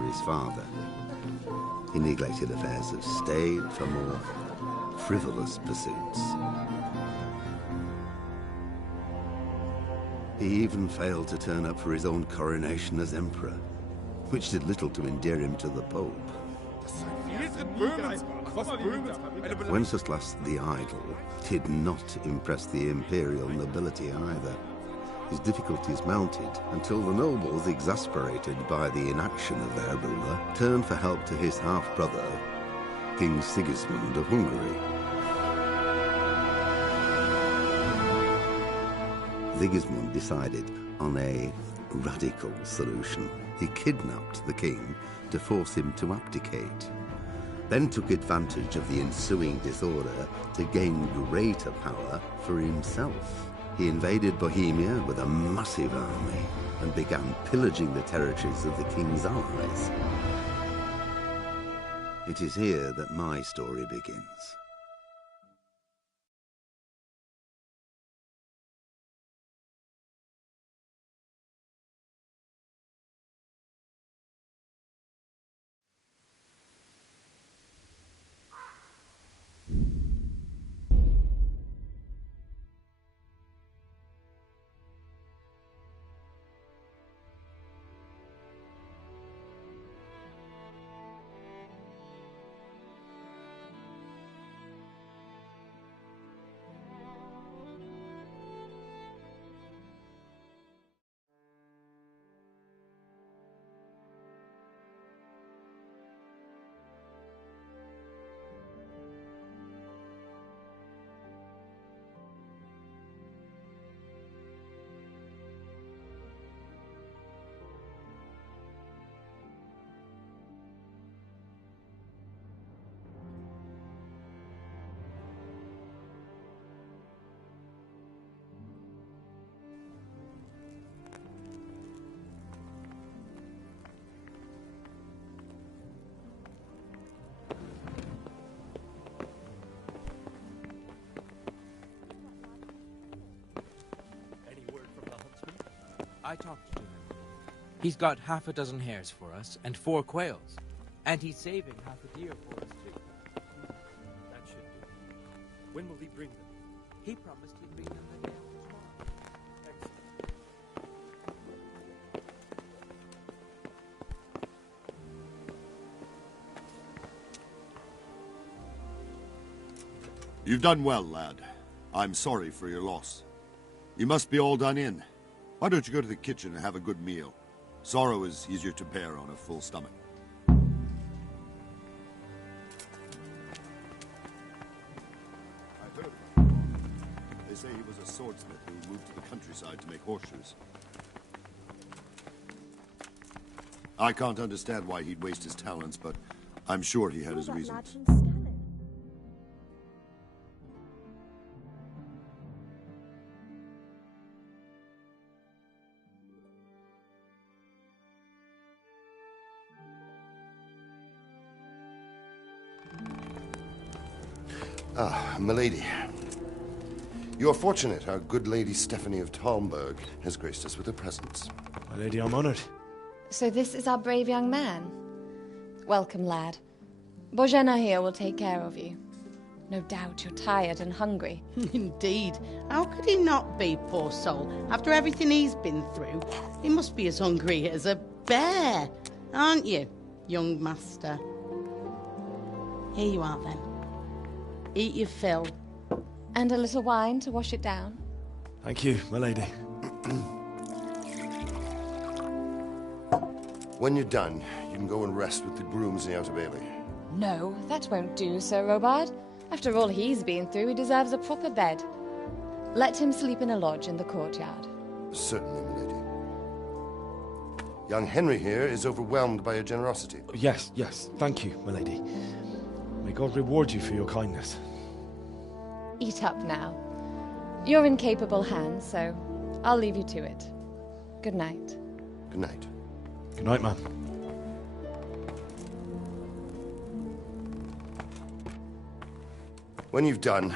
after his father. He neglected affairs of state for more frivolous pursuits. He even failed to turn up for his own coronation as emperor, which did little to endear him to the Pope. Wenceslas the Idle did not impress the imperial nobility either. His difficulties mounted until the nobles, exasperated by the inaction of their ruler, turned for help to his half-brother, King Sigismund of Hungary. Sigismund decided on a radical solution. He kidnapped the king to force him to abdicate, then took advantage of the ensuing disorder to gain greater power for himself. He invaded Bohemia with a massive army and began pillaging the territories of the king's allies. It is here that my story begins. I talked to him. He's got half a dozen hares for us and 4 quails. And he's saving half a deer for us, too. That should do. When will he bring them? He promised he'd bring them the day after tomorrow. You've done well, lad. I'm sorry for your loss. You must be all done in. Why don't you go to the kitchen and have a good meal? Sorrow is easier to bear on a full stomach. I heard. They say he was a swordsmith who moved to the countryside to make horseshoes. I can't understand why he'd waste his talents, but I'm sure he had his reasons. Ah, milady. You are fortunate our good lady Stephanie of Talmberg has graced us with her presence. My lady, I'm honored. So this is our brave young man. Welcome, lad. Bozhena here will take care of you. No doubt you're tired and hungry. Indeed. How could he not be, poor soul? After everything he's been through, he must be as hungry as a bear. Aren't you, young master? Here you are, then. Eat your fill. And a little wine to wash it down. Thank you, my lady. When you're done, you can go and rest with the grooms in the Outer Bailey. No, that won't do, Sir Robard. After all he's been through, he deserves a proper bed. Let him sleep in a lodge in the courtyard. Certainly, milady. Young Henry here is overwhelmed by your generosity. Yes, yes. Thank you, my lady. May God reward you for your kindness. Eat up now. You're in capable hands, so I'll leave you to it. Good night. Good night. Good night, ma'am. When you've done,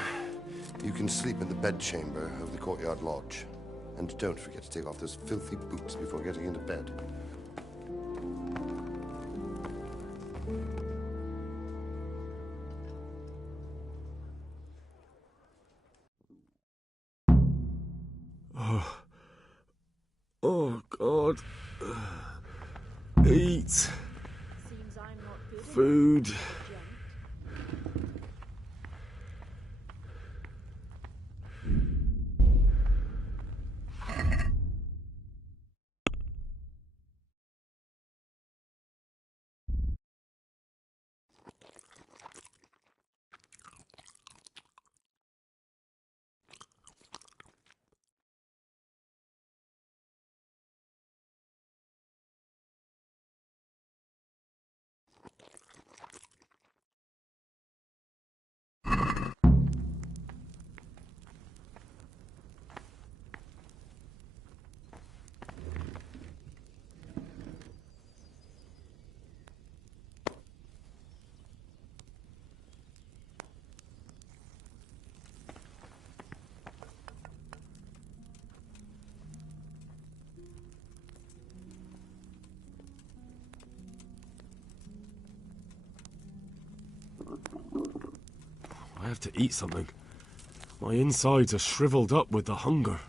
you can sleep in the bedchamber of the courtyard lodge. And don't forget to take off those filthy boots before getting into bed. eat. Seems I'm not good enough, Food. gent. I have to eat something. My insides are shriveled up with the hunger.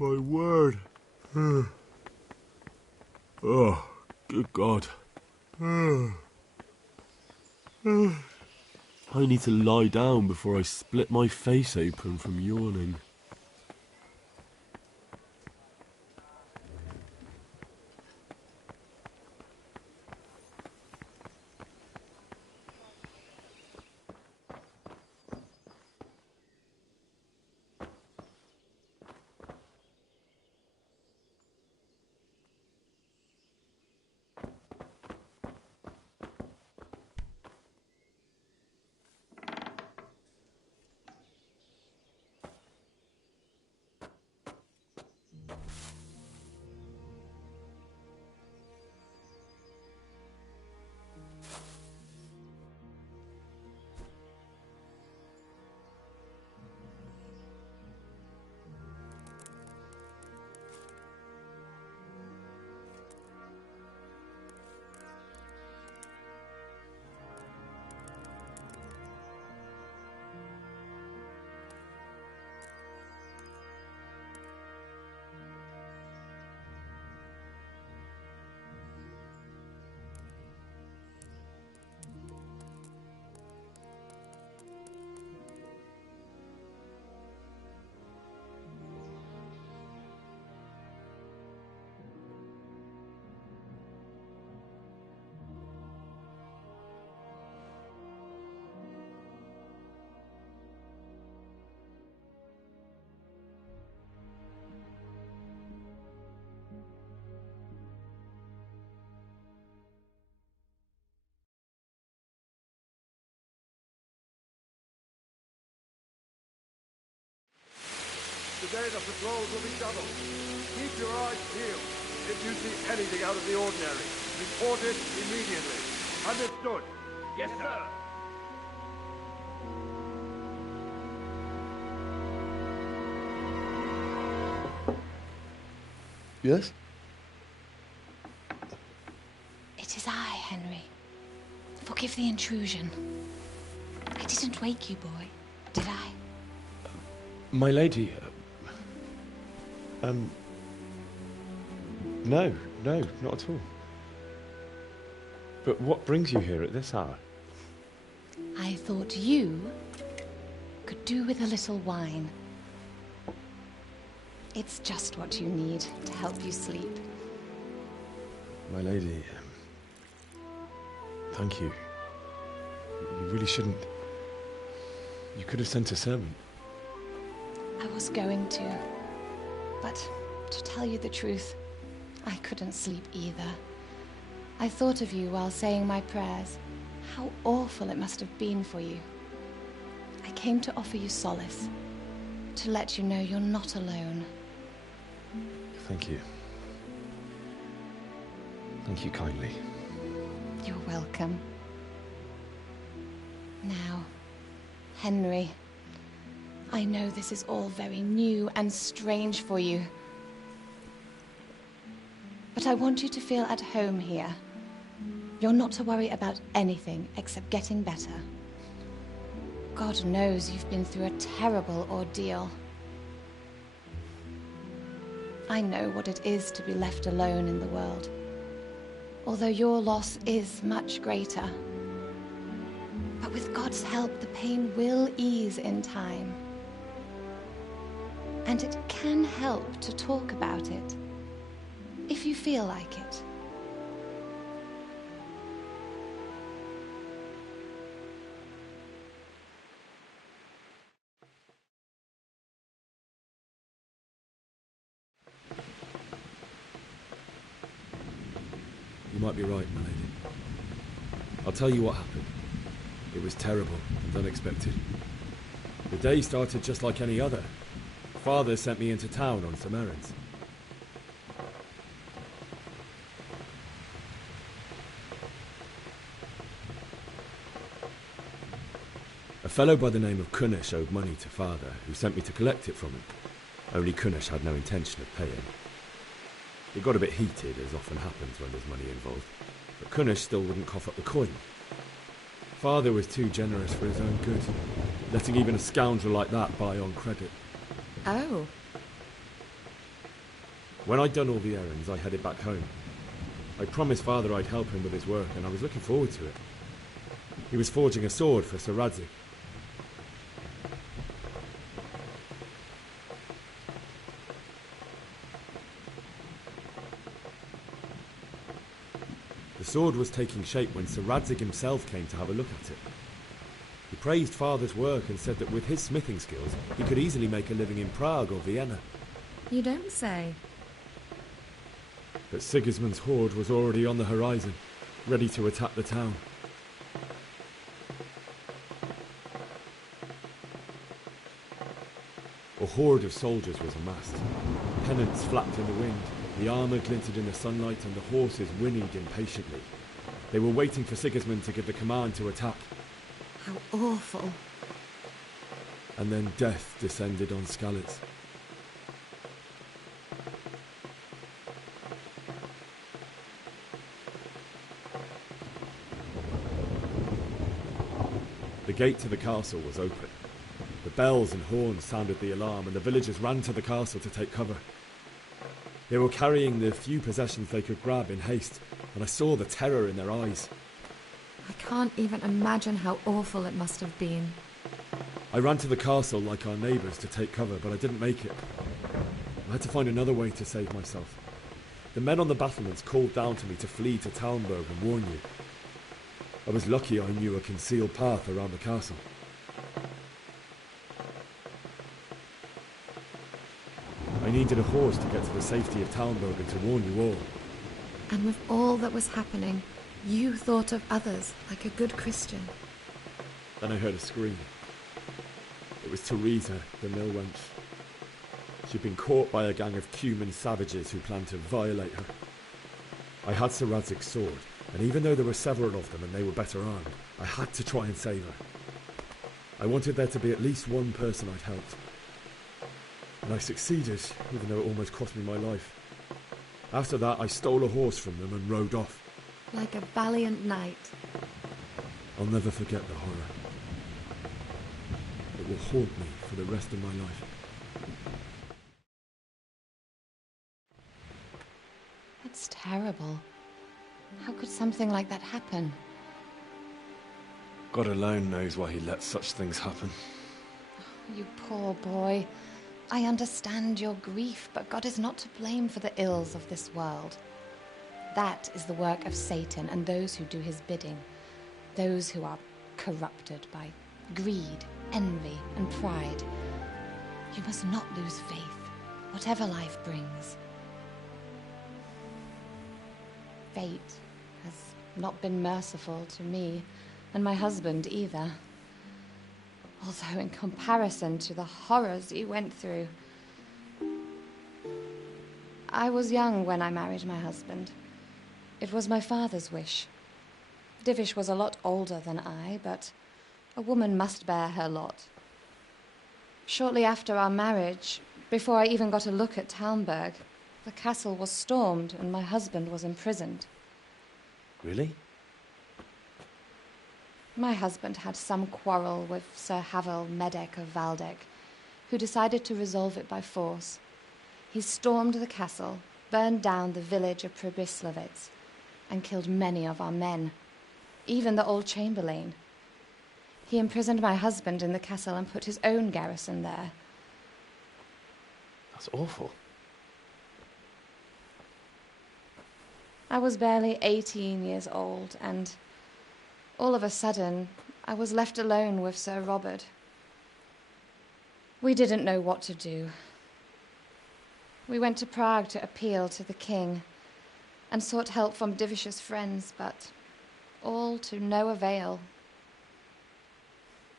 My word. Oh, good God. I need to lie down before I split my face open from yawning. Today the patrols will be doubled. Keep your eyes peeled. If you see anything out of the ordinary, report it immediately. Understood? Yes, sir. Yes? It is I, Henry. Forgive the intrusion. I didn't wake you, boy, did I? My lady, no, not at all. But what brings you here at this hour? I thought you could do with a little wine. It's just what you need to help you sleep. My lady, thank you. You really shouldn't. You could have sent a servant. I was going to, but to tell you the truth, I couldn't sleep either. I thought of you while saying my prayers. How awful it must have been for you. I came to offer you solace, to let you know you're not alone. Thank you. Thank you kindly. You're welcome. Now, Henry, I know this is all very new and strange for you. But I want you to feel at home here. You're not to worry about anything except getting better. God knows you've been through a terrible ordeal. I know what it is to be left alone in the world, although your loss is much greater. But with God's help, the pain will ease in time. And it can help to talk about it, if you feel like it. You might be right, my lady. I'll tell you what happened. It was terrible and unexpected. The day started just like any other. Father sent me into town on some errands. A fellow by the name of Kunnish owed money to Father, who sent me to collect it from him. Only Kunnish had no intention of paying. It got a bit heated, as often happens when there's money involved, but Kunnish still wouldn't cough up the coin. Father was too generous for his own good, letting even a scoundrel like that buy on credit. Oh. When I'd done all the errands, I headed back home. I promised Father I'd help him with his work, and I was looking forward to it. He was forging a sword for Sir Radzig. The sword was taking shape when Sir Radzig himself came to have a look at it. He praised Father's work and said that with his smithing skills, he could easily make a living in Prague or Vienna. You don't say. But Sigismund's horde was already on the horizon, ready to attack the town. A horde of soldiers was amassed. Pennants flapped in the wind, the armour glinted in the sunlight, and the horses whinnied impatiently. They were waiting for Sigismund to give the command to attack. How awful. And then death descended on Skalitz. The gate to the castle was open. The bells and horns sounded the alarm, and the villagers ran to the castle to take cover. They were carrying the few possessions they could grab in haste, and I saw the terror in their eyes. I can't even imagine how awful it must have been. I ran to the castle like our neighbours to take cover, but I didn't make it. I had to find another way to save myself. The men on the battlements called down to me to flee to Talmberg and warn you. I was lucky I knew a concealed path around the castle. I needed a horse to get to the safety of Talmberg and to warn you all. And with all that was happening, you thought of others like a good Christian. Then I heard a scream. It was Teresa, the mill wench. She'd been caught by a gang of Cuman savages who planned to violate her. I had Sir Radzig's sword, and even though there were several of them and they were better armed, I had to try and save her. I wanted there to be at least one person I'd helped. And I succeeded, even though it almost cost me my life. After that, I stole a horse from them and rode off. Like a valiant knight. I'll never forget the horror. It will haunt me for the rest of my life. That's terrible. How could something like that happen? God alone knows why he lets such things happen. You poor boy. I understand your grief, but God is not to blame for the ills of this world. That is the work of Satan and those who do his bidding. Those who are corrupted by greed, envy, and pride. You must not lose faith, whatever life brings. Fate has not been merciful to me, and my husband either. Although in comparison to the horrors you went through. I was young when I married my husband. It was my father's wish. Divish was a lot older than I, but a woman must bear her lot. Shortly after our marriage, before I even got a look at Talmberg, the castle was stormed and my husband was imprisoned. Really? My husband had some quarrel with Sir Havel Medek of Valdek, who decided to resolve it by force. He stormed the castle, burned down the village of Pribyslavitz, and killed many of our men, even the old chamberlain. He imprisoned my husband in the castle and put his own garrison there. That's awful. I was barely 18 years old, and all of a sudden, I was left alone with Sir Robert. We didn't know what to do. We went to Prague to appeal to the king and sought help from Divish's friends, but all to no avail.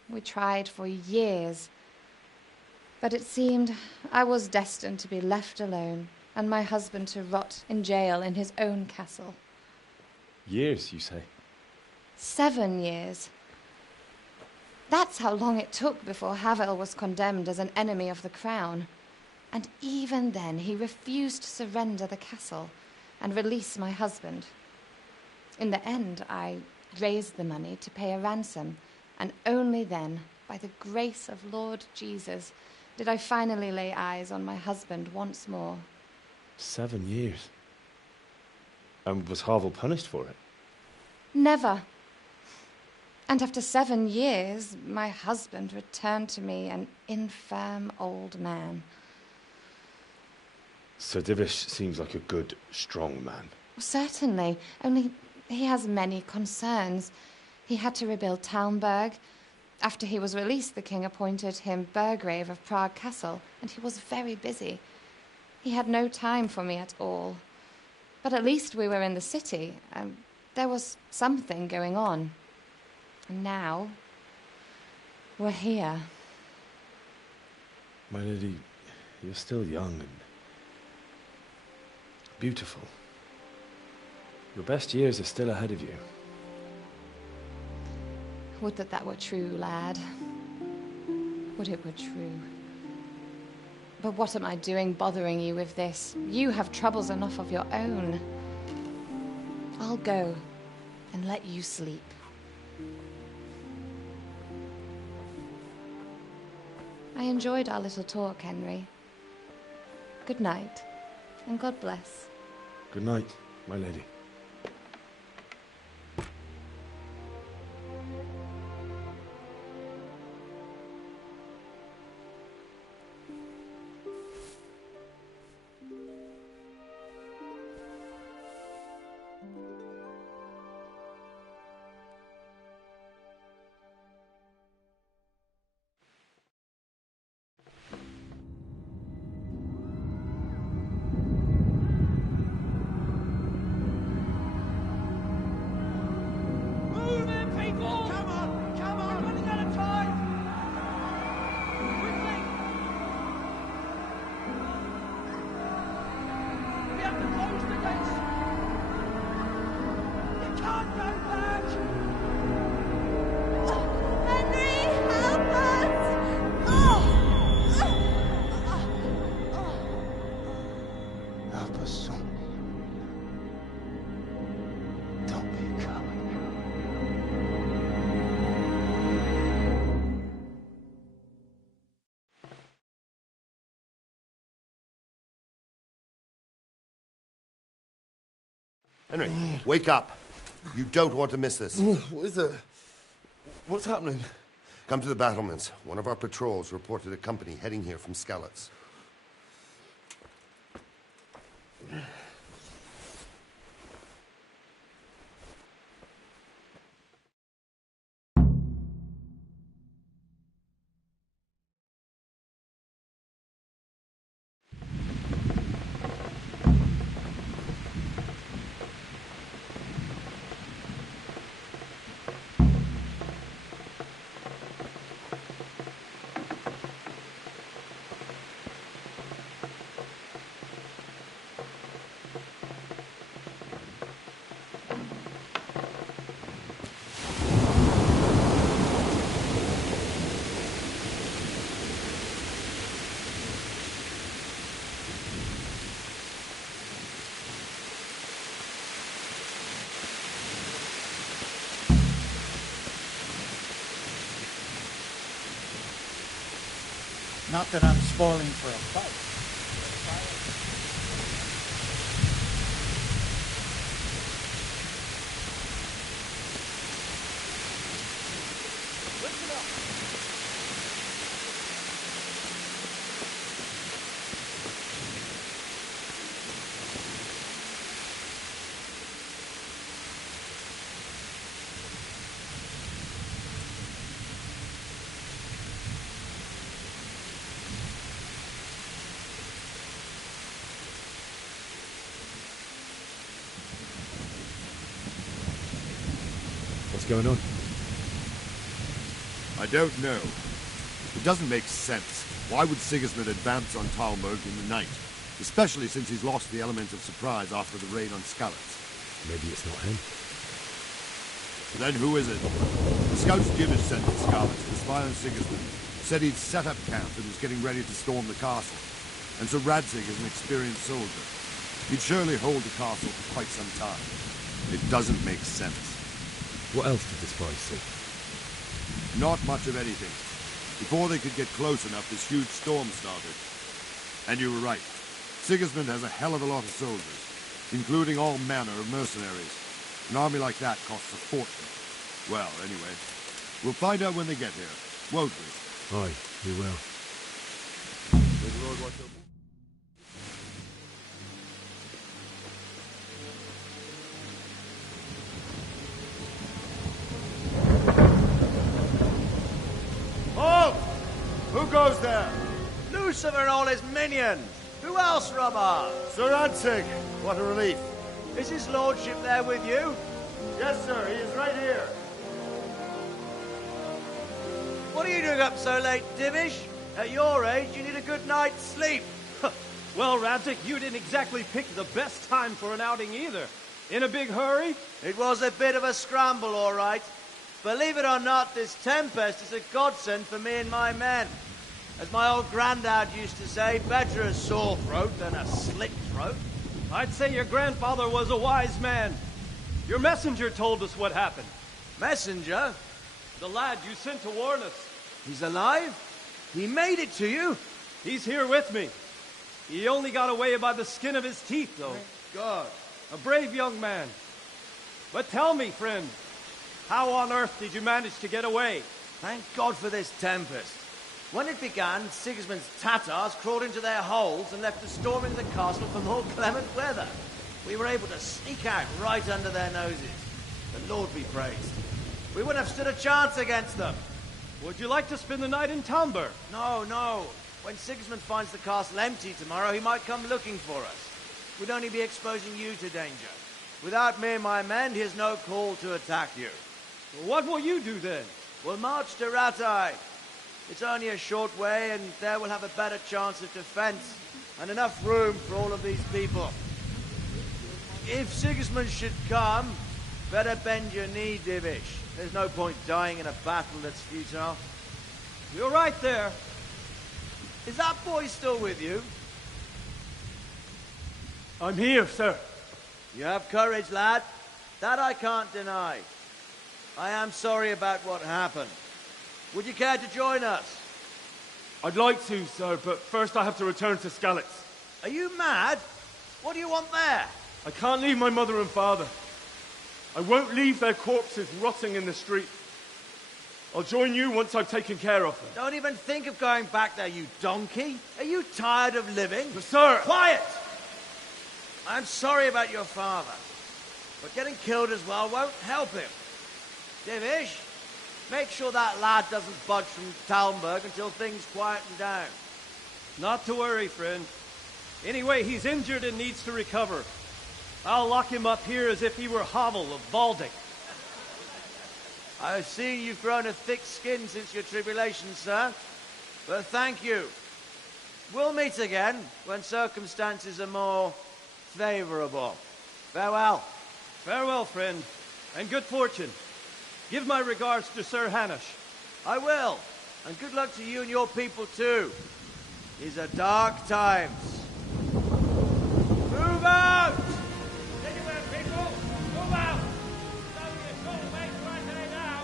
We tried for years, but it seemed I was destined to be left alone and my husband to rot in jail in his own castle. Years, you say? 7 years. That's how long it took before Havel was condemned as an enemy of the crown. And even then he refused to surrender the castle and release my husband. In the end, I raised the money to pay a ransom, and only then, by the grace of Lord Jesus, did I finally lay eyes on my husband once more. 7 years? And was Havel punished for it? Never. And after 7 years, my husband returned to me an infirm old man. Sir Divish seems like a good, strong man. Certainly, only he has many concerns. He had to rebuild Talmberg. After he was released, the king appointed him Burgrave of Prague Castle, and he was very busy. He had no time for me at all. But at least we were in the city, and there was something going on. And now, we're here. My lady, you're still young and beautiful. Your best years are still ahead of you. Would that that were true, lad. Would it were true. But what am I doing bothering you with this? You have troubles enough of your own. I'll go and let you sleep. I enjoyed our little talk, Henry. Good night, and God bless. Good night, my lady. Henry, wake up. You don't want to miss this. What is it? What's happening? Come to the battlements. One of our patrols reported a company heading here from Skalitz. Not that I'm spoiling for a fight. What's going on? I don't know. It doesn't make sense. Why would Sigismund advance on Talmberg in the night? Especially since he's lost the element of surprise after the raid on Skalitz. Maybe it's not him. Then who is it? The scouts Jim has sent to Skalitz to spy on Sigismund. Said he'd set up camp and was getting ready to storm the castle. And so Radzig is an experienced soldier. He'd surely hold the castle for quite some time. It doesn't make sense. What else did the spies see? Not much of anything. Before they could get close enough, this huge storm started. And you were right. Sigismund has a hell of a lot of soldiers, including all manner of mercenaries. An army like that costs a fortune. Well, anyway, we'll find out when they get here, won't we? Aye, we will. May the Lord watch over. Halt! Who goes there? Lucifer and all his minions. Who else, Robert? Sir Radzig. What a relief. Is his lordship there with you? Yes, sir. He is right here. What are you doing up so late, Divish? At your age, you need a good night's sleep. Well, Radzig, you didn't exactly pick the best time for an outing either. In a big hurry? It was a bit of a scramble, all right. Believe it or not, this tempest is a godsend for me and my men. As my old granddad used to say, better a sore throat than a slit throat. I'd say your grandfather was a wise man. Your messenger told us what happened. Messenger? The lad you sent to warn us. He's alive? He made it to you? He's here with me. He only got away by the skin of his teeth, though. Thank God. A brave young man. But tell me, friend, how on earth did you manage to get away? Thank God for this tempest. When it began, Sigismund's Tatars crawled into their holes and left us storming the castle for more clement weather. We were able to sneak out right under their noses. The Lord be praised. We wouldn't have stood a chance against them. Would you like to spend the night in Talmberg? No, no. When Sigismund finds the castle empty tomorrow, he might come looking for us. We'd only be exposing you to danger. Without me and my men, he has no call to attack you. Well, what will you do then? We'll march to Rattay. It's only a short way, and there we'll have a better chance of defense, and enough room for all of these people. If Sigismund should come, better bend your knee, Divish. There's no point dying in a battle that's futile. You're right there. Is that boy still with you? I'm here, sir. You have courage, lad. That I can't deny. I am sorry about what happened. Would you care to join us? I'd like to, sir, but first I have to return to Skalitz. Are you mad? What do you want there? I can't leave my mother and father. I won't leave their corpses rotting in the street. I'll join you once I've taken care of them. Don't even think of going back there, you donkey. Are you tired of living? But, sir! Quiet! I'm sorry about your father, but getting killed as well won't help him. Divish, make sure that lad doesn't budge from Talmberg until things quieten down. Not to worry, friend. Anyway, he's injured and needs to recover. I'll lock him up here as if he were Havel of Valdic. I've seen you've grown a thick skin since your tribulation, sir. But thank you. We'll meet again when circumstances are more favorable. Farewell. Farewell, friend, and good fortune. Give my regards to Sir Hanush. I will. And good luck to you and your people, too. These are dark times. Move out! Anywhere, people! Move out! It's only a short way to Rattay now.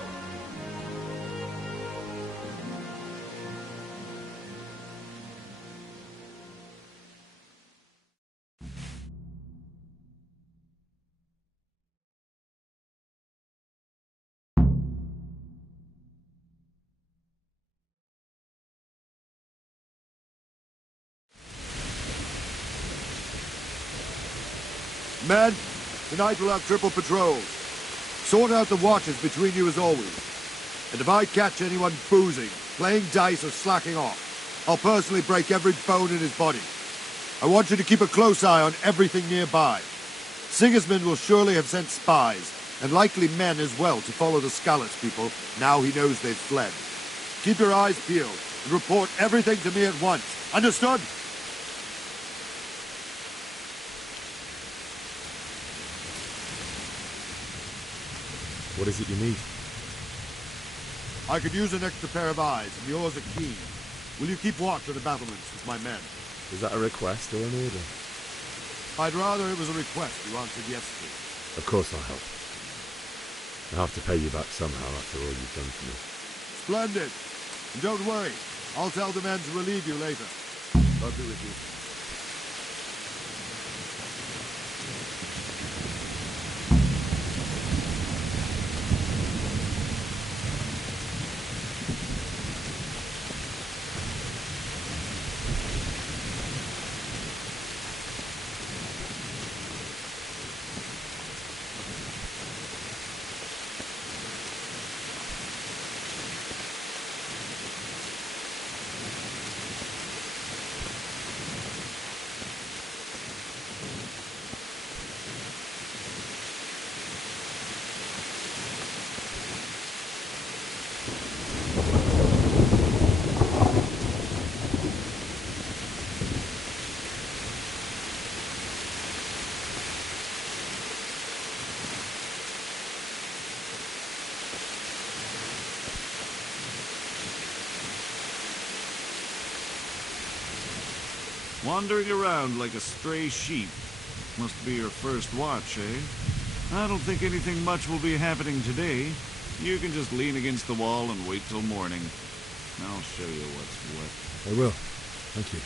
Men, tonight we'll have triple patrols. Sort out the watches between you as always. And if I catch anyone boozing, playing dice or slacking off, I'll personally break every bone in his body. I want you to keep a close eye on everything nearby. Sigismund will surely have sent spies, and likely men as well, to follow the Skalitz people now he knows they've fled. Keep your eyes peeled and report everything to me at once. Understood? What is it you need? I could use an extra pair of eyes, and yours are keen. Will you keep watch of the battlements with my men? Is that a request or an order? I'd rather it was a request you answered yes to. Of course I'll help. I'll have to pay you back somehow after all you've done for me. Splendid. And don't worry, I'll tell the men to relieve you later. I'll be with you. Wandering around like a stray sheep. Must be your first watch, eh? I don't think anything much will be happening today. You can just lean against the wall and wait till morning. I'll show you what's what. I will. Thank you.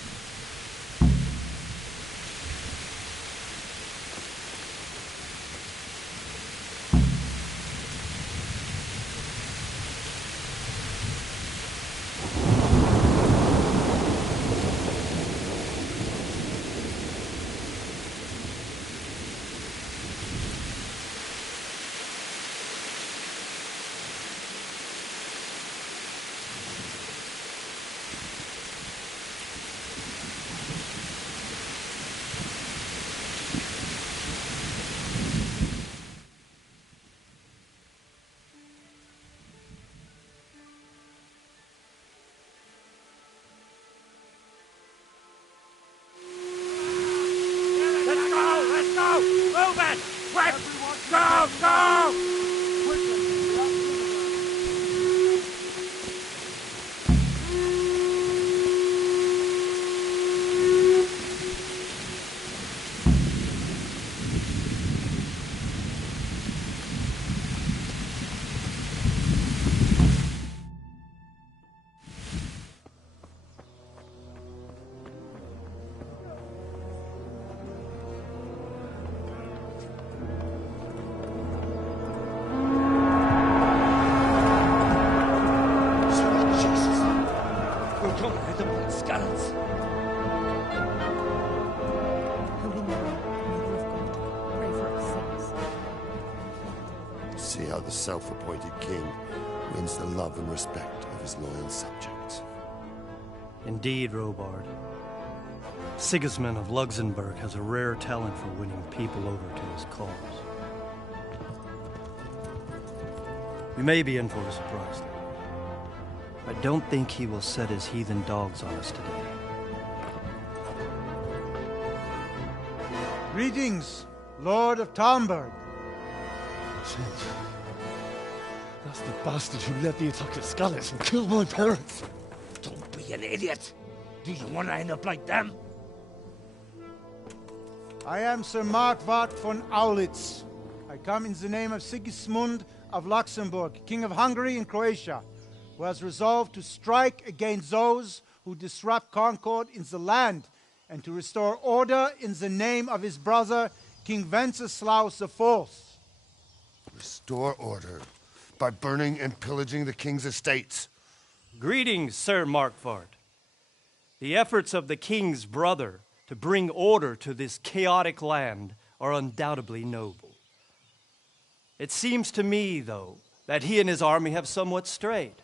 See how the self-appointed king wins the love and respect of his loyal subjects. Indeed, Robard. Sigismund of Luxembourg has a rare talent for winning people over to his cause. We may be in for a surprise, though. I don't think he will set his heathen dogs on us today. Greetings, Lord of Talmberg. That's the bastard who led the attack at Skalitz and killed my parents. Don't be an idiot. Do you want to end up like them? I am Sir Markvart von Aulitz. I come in the name of Sigismund of Luxembourg, King of Hungary and Croatia, who has resolved to strike against those who disrupt concord in the land and to restore order in the name of his brother, King Wenceslaus IV. Restore order by burning and pillaging the king's estates. Greetings, Sir Markvart. The efforts of the king's brother to bring order to this chaotic land are undoubtedly noble. It seems to me, though, that he and his army have somewhat strayed.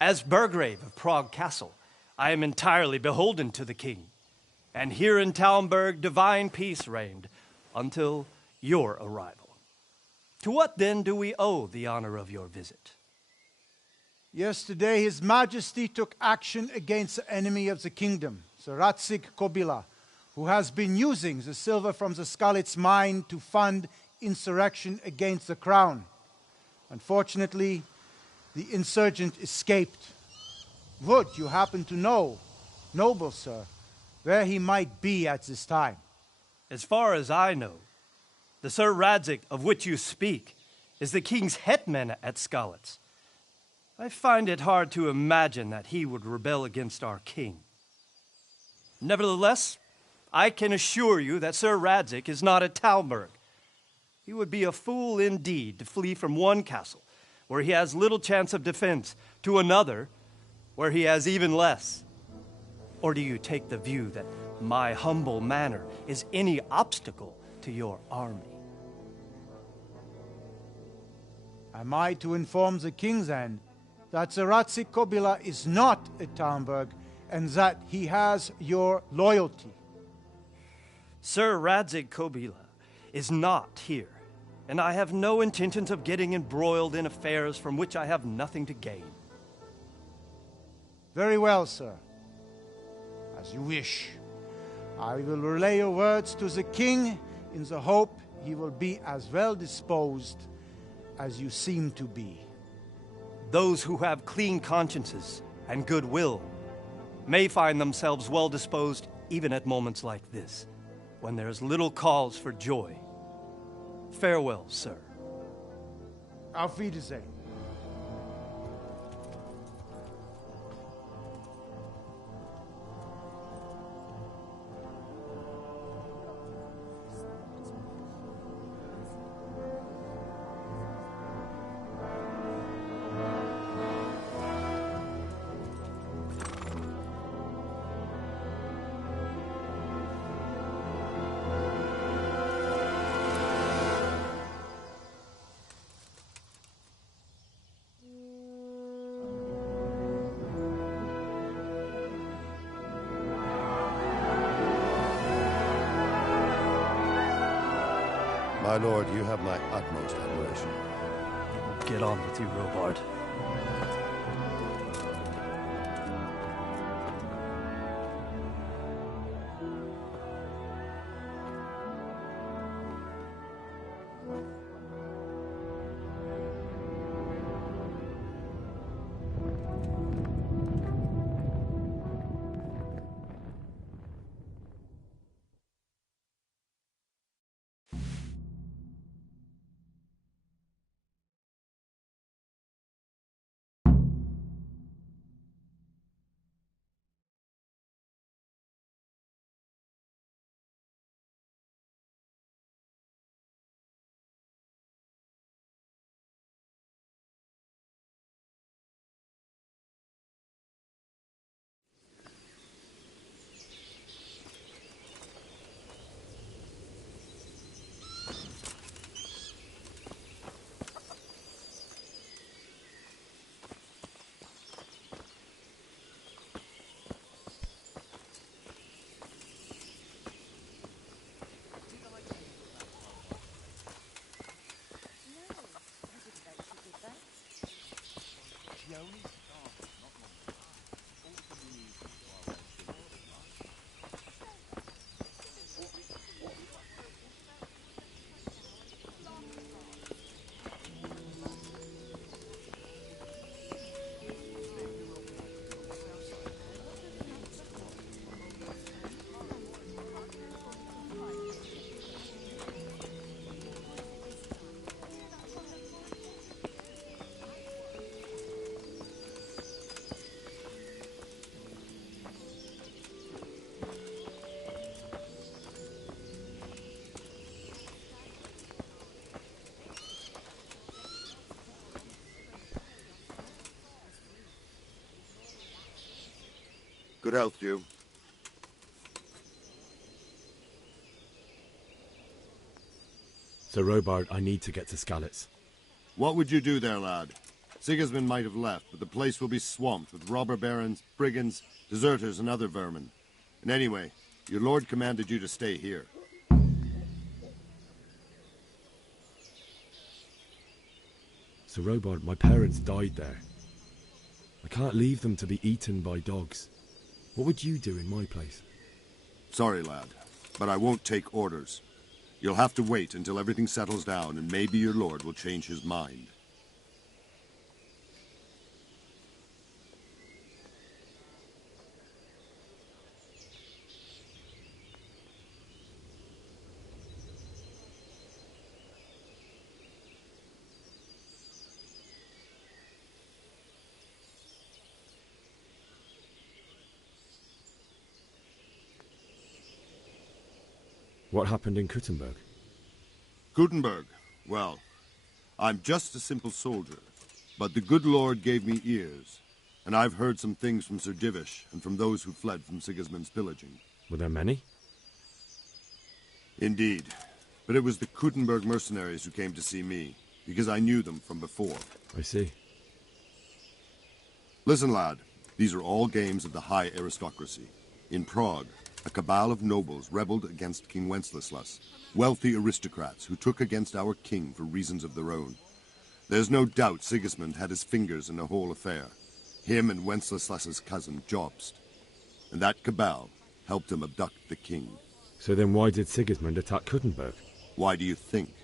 As Burgrave of Prague Castle, I am entirely beholden to the king, and here in Talmberg divine peace reigned until your arrival. To what then do we owe the honor of your visit? Yesterday, His Majesty took action against the enemy of the kingdom, Sir Radzig Kobyla, who has been using the silver from the Skalitz mine to fund insurrection against the crown. Unfortunately, the insurgent escaped. Would you happen to know, noble sir, where he might be at this time? As far as I know, the Sir Radzig of which you speak is the king's hetman at Skalitz. I find it hard to imagine that he would rebel against our king. Nevertheless, I can assure you that Sir Radzig is not at Talmberg. He would be a fool indeed to flee from one castle, where he has little chance of defense, to another, where he has even less. Or do you take the view that my humble manner is any obstacle to your army? Am I to inform the king, then, that Sir Radzig Kobyla is not at Talmberg, and that he has your loyalty? Sir Radzig Kobyla is not here, and I have no intentions of getting embroiled in affairs from which I have nothing to gain. Very well, sir. As you wish. I will relay your words to the king in the hope he will be as well disposed as you seem to be. Those who have clean consciences and goodwill may find themselves well disposed even at moments like this, when there is little cause for joy. Farewell, sir. Auf Wiedersehen. My lord, you have my utmost admiration. Get on with you, Robard. Good health to you. Sir Robard, I need to get to Skalitz. What would you do there, lad? Sigismund might have left, but the place will be swamped with robber barons, brigands, deserters, and other vermin. And anyway, your lord commanded you to stay here. Sir Robard, my parents died there. I can't leave them to be eaten by dogs. What would you do in my place? Sorry, lad, but I won't take orders. You'll have to wait until everything settles down, and maybe your lord will change his mind. What happened in Kuttenberg? Kuttenberg? Well, I'm just a simple soldier, but the good Lord gave me ears, and I've heard some things from Sir Divish and from those who fled from Sigismund's pillaging. Were there many? Indeed, but it was the Kuttenberg mercenaries who came to see me, because I knew them from before. I see. Listen, lad, these are all games of the high aristocracy. In Prague, a cabal of nobles rebelled against King Wenceslas, wealthy aristocrats who took against our king for reasons of their own. There's no doubt Sigismund had his fingers in the whole affair, him and Wenceslas's cousin Jobst. And that cabal helped him abduct the king. So then why did Sigismund attack Kuttenberg? Why do you think?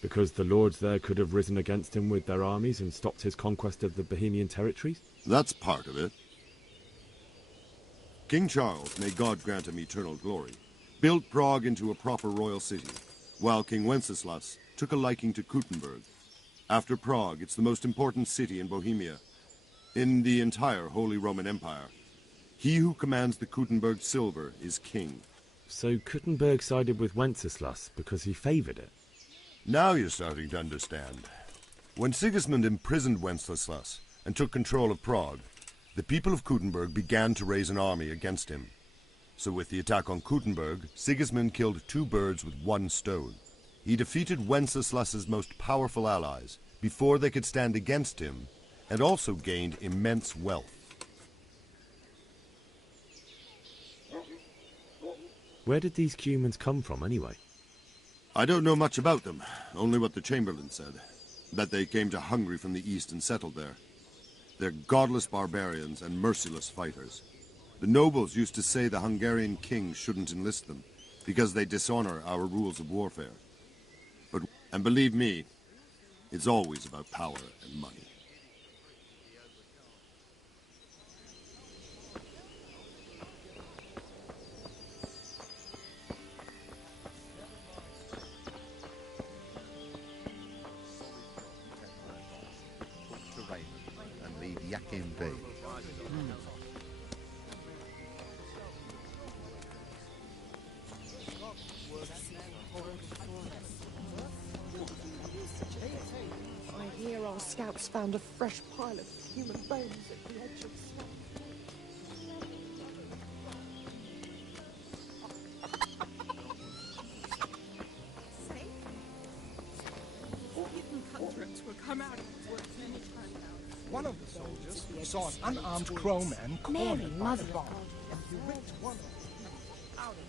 Because the lords there could have risen against him with their armies and stopped his conquest of the Bohemian territories? That's part of it. King Charles, may God grant him eternal glory, built Prague into a proper royal city, while King Wenceslas took a liking to Kuttenberg. After Prague, it's the most important city in Bohemia, in the entire Holy Roman Empire. He who commands the Kuttenberg silver is king. So Kuttenberg sided with Wenceslas because he favoured it? Now you're starting to understand. When Sigismund imprisoned Wenceslas and took control of Prague, the people of Kuttenberg began to raise an army against him. So with the attack on Kuttenberg, Sigismund killed two birds with one stone. He defeated Wenceslas's most powerful allies before they could stand against him, and also gained immense wealth. Where did these Cumans come from, anyway? I don't know much about them, only what the Chamberlain said. That they came to Hungary from the east and settled there. They're godless barbarians and merciless fighters. The nobles used to say the Hungarian king shouldn't enlist them, because they dishonor our rules of warfare. And believe me, it's always about power and money. Yakin Bay. I hear our scouts found a fresh pile of human bones at the edge of the swamp. One of the soldiers saw an unarmed crowman cornered by the bar, and he ripped one of them out of it.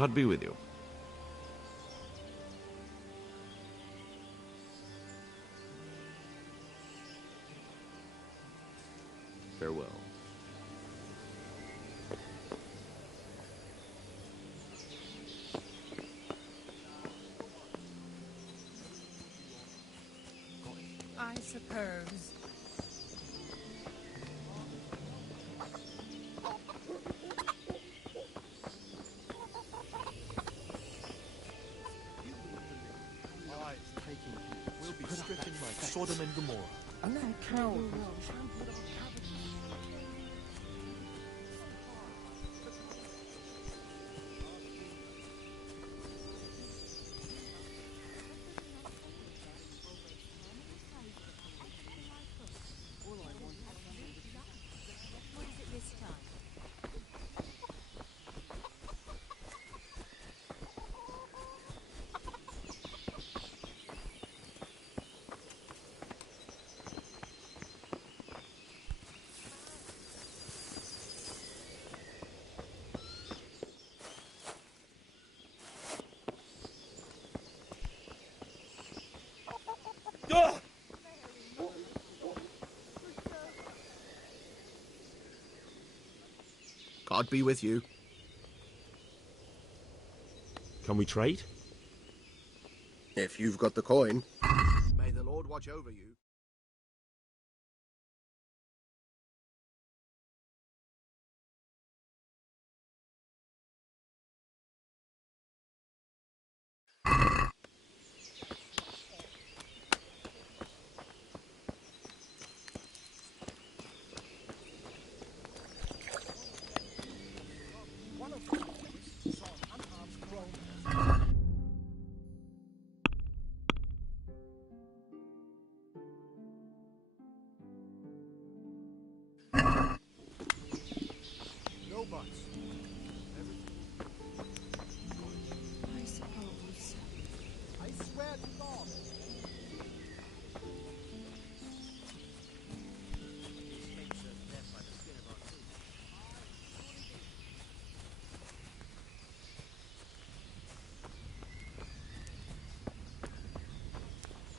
God be with you. Farewell. I suppose. We'll be stricken like Sodom and Gomorrah. And that cow trampled our cabin. What is it this time? God be with you. Can we trade? If you've got the coin. May the Lord watch over you. One of the boys saw an unarmed crowman. No buts. I suppose. I swear to God.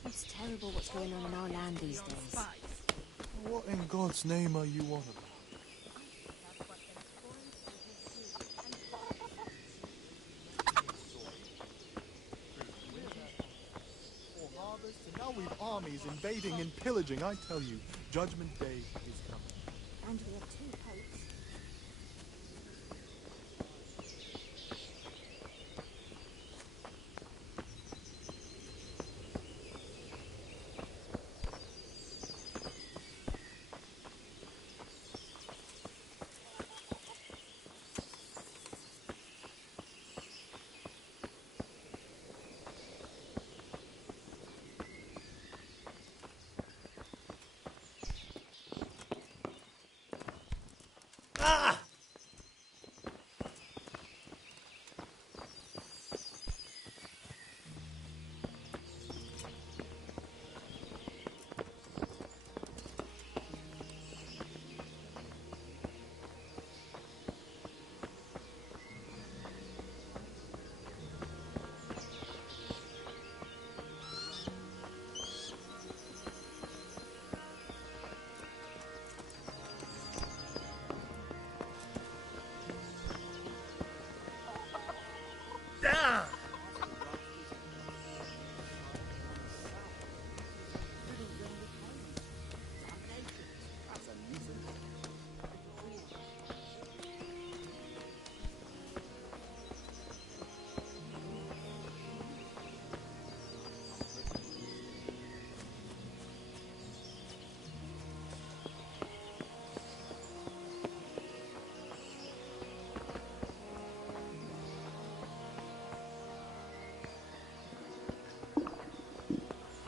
It's terrible what's going on in our land these days. What in God's name are you on about? For harvest, and now we've armies invading and pillaging. I tell you, Judgment Day is coming. And we have 2 popes.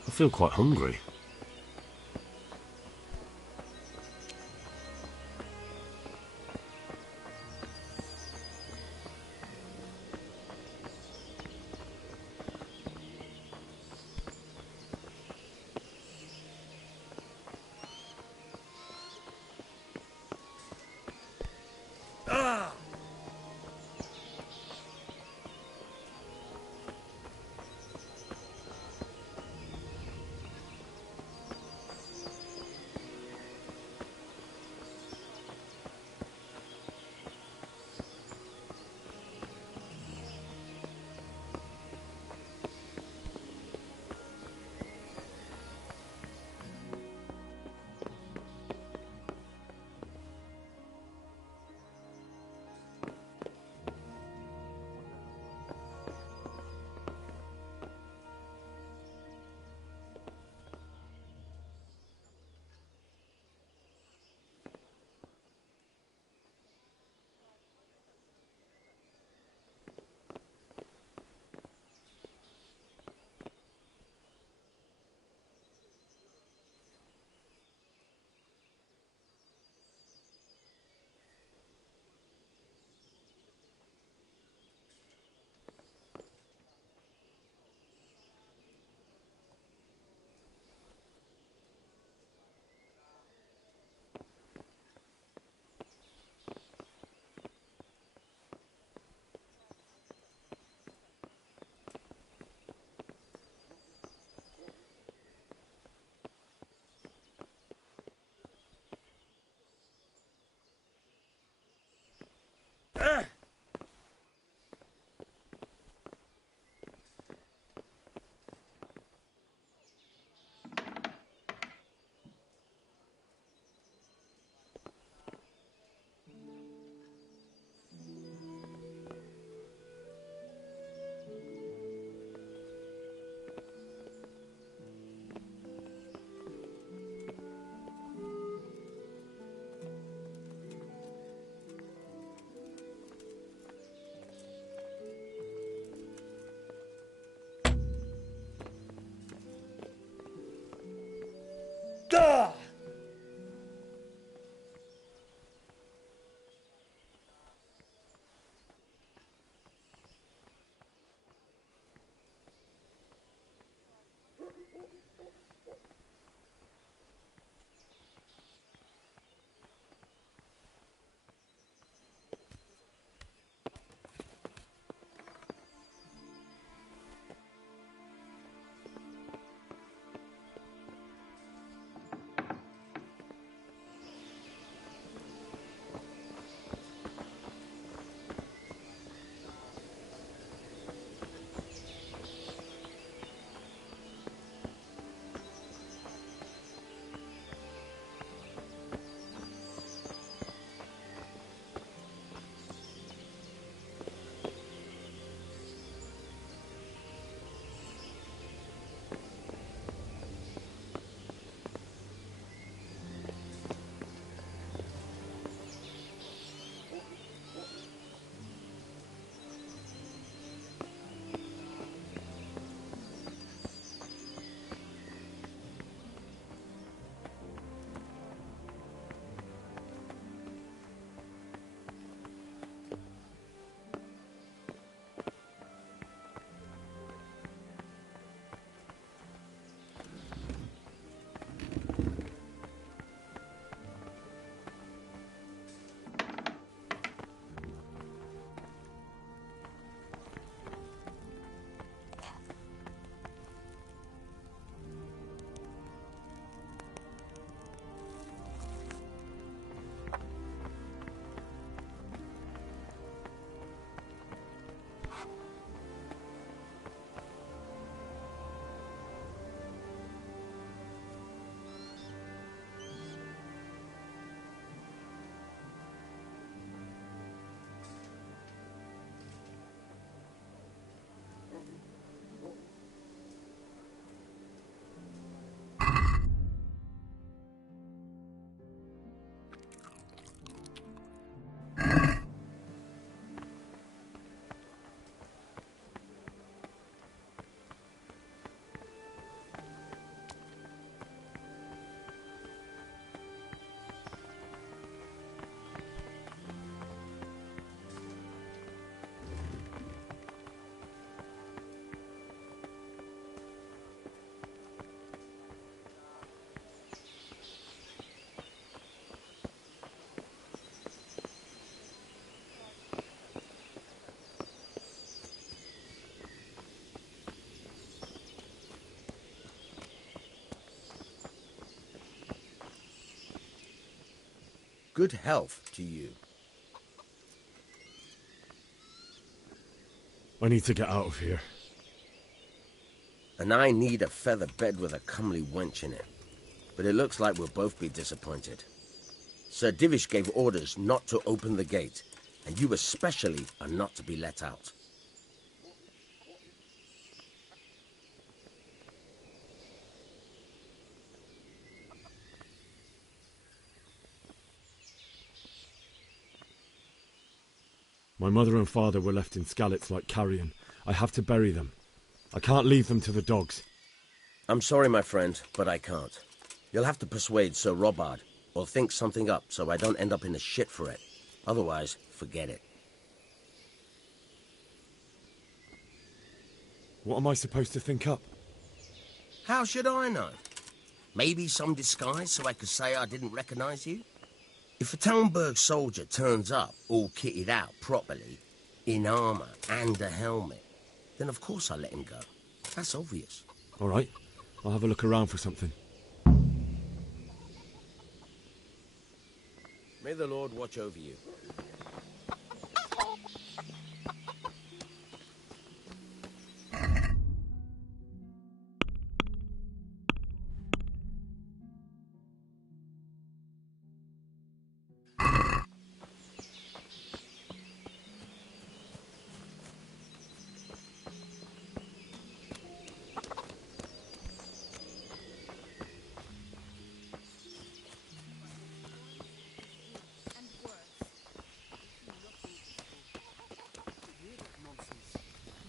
I feel quite hungry. Good health to you. I need to get out of here. And I need a feather bed with a comely wench in it. But it looks like we'll both be disappointed. Sir Divish gave orders not to open the gate, and you especially are not to be let out. My mother and father were left in Skalitz like carrion. I have to bury them. I can't leave them to the dogs. I'm sorry, my friend, but I can't. You'll have to persuade Sir Robard, or think something up so I don't end up in the shit for it. Otherwise, forget it. What am I supposed to think up? How should I know? Maybe some disguise so I could say I didn't recognize you? If a Talmberg soldier turns up, all kitted out properly, in armor and a helmet, then of course I let him go. That's obvious. All right, I'll have a look around for something. May the Lord watch over you.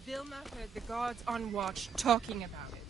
Vilma heard the guards on watch talking about it.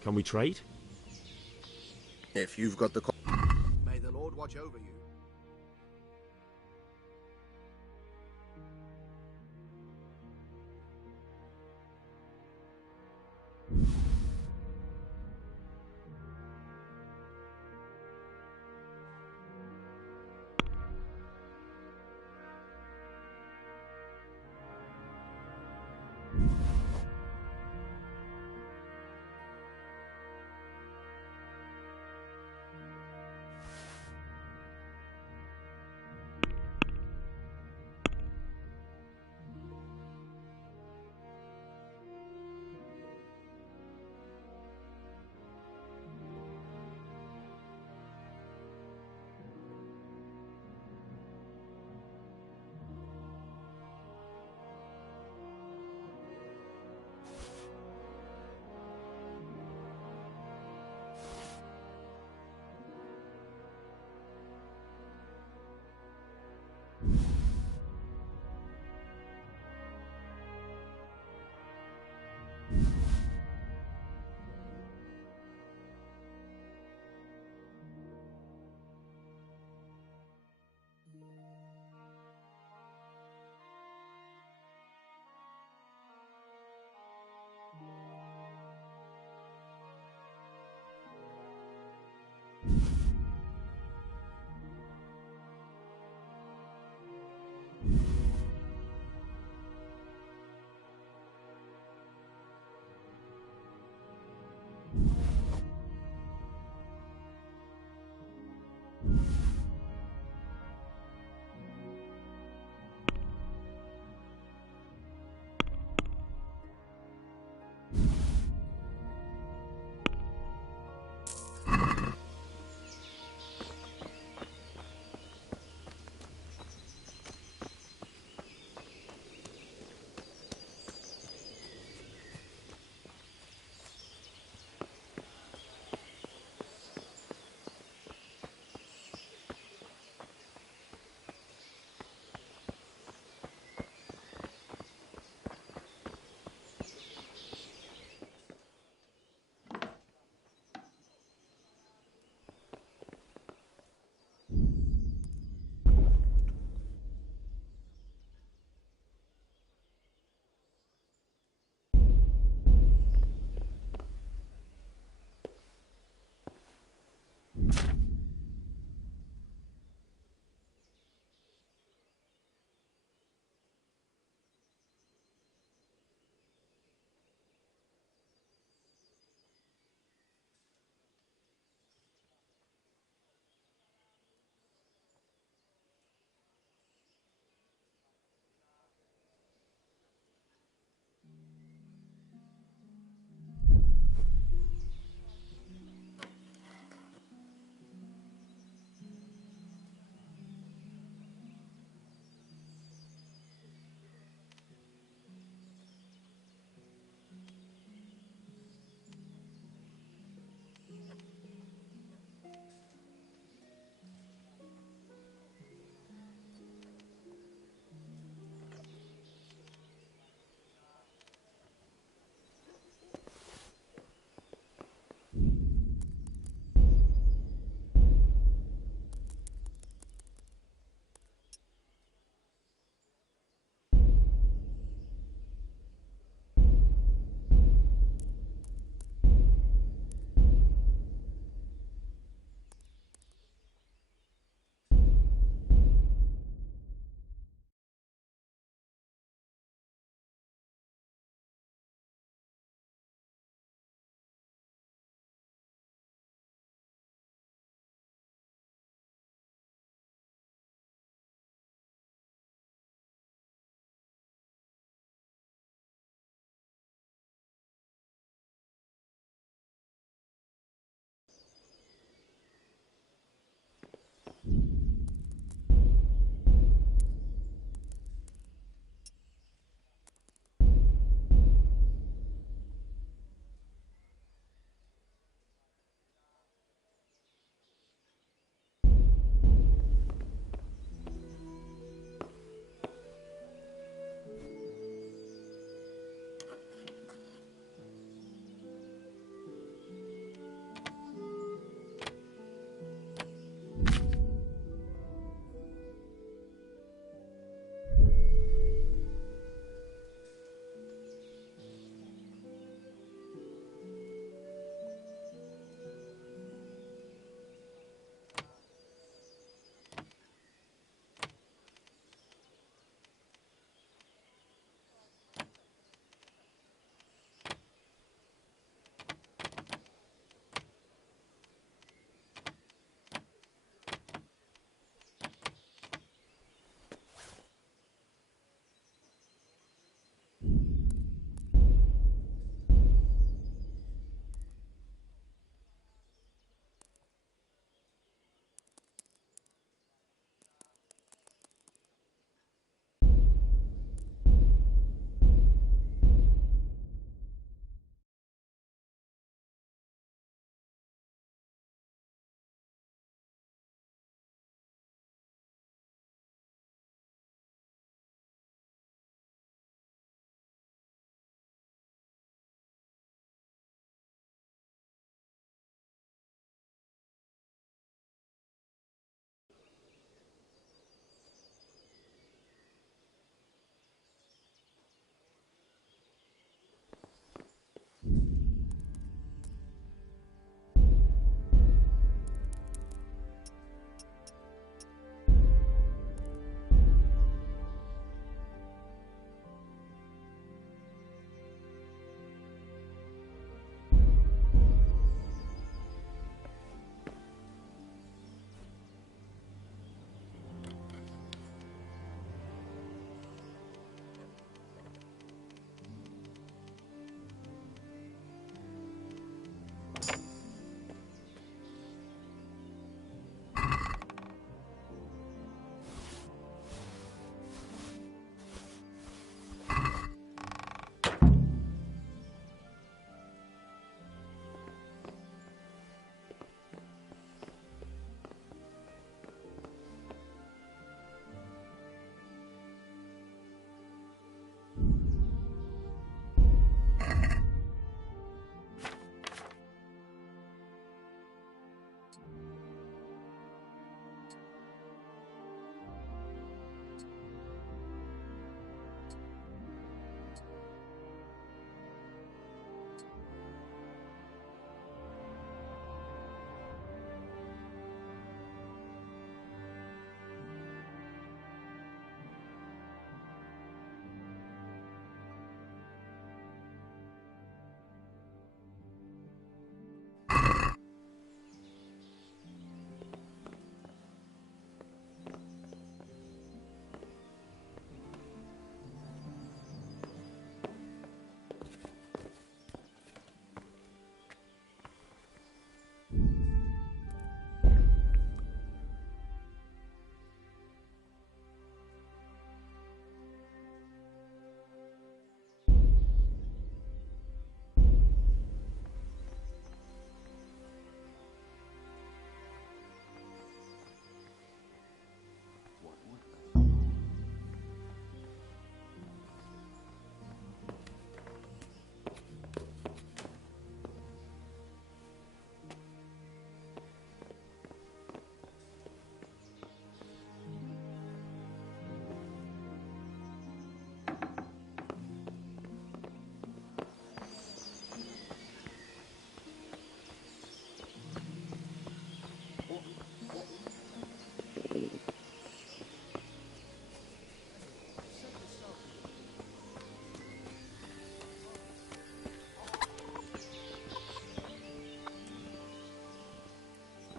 Can we trade? If you've got the... May the Lord watch over you.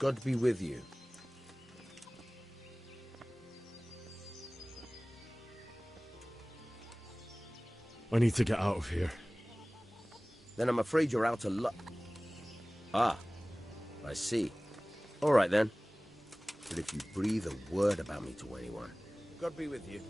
God be with you. I need to get out of here. Then I'm afraid you're out of luck. Ah, I see. All right, then. But if you breathe a word about me to anyone, God be with you.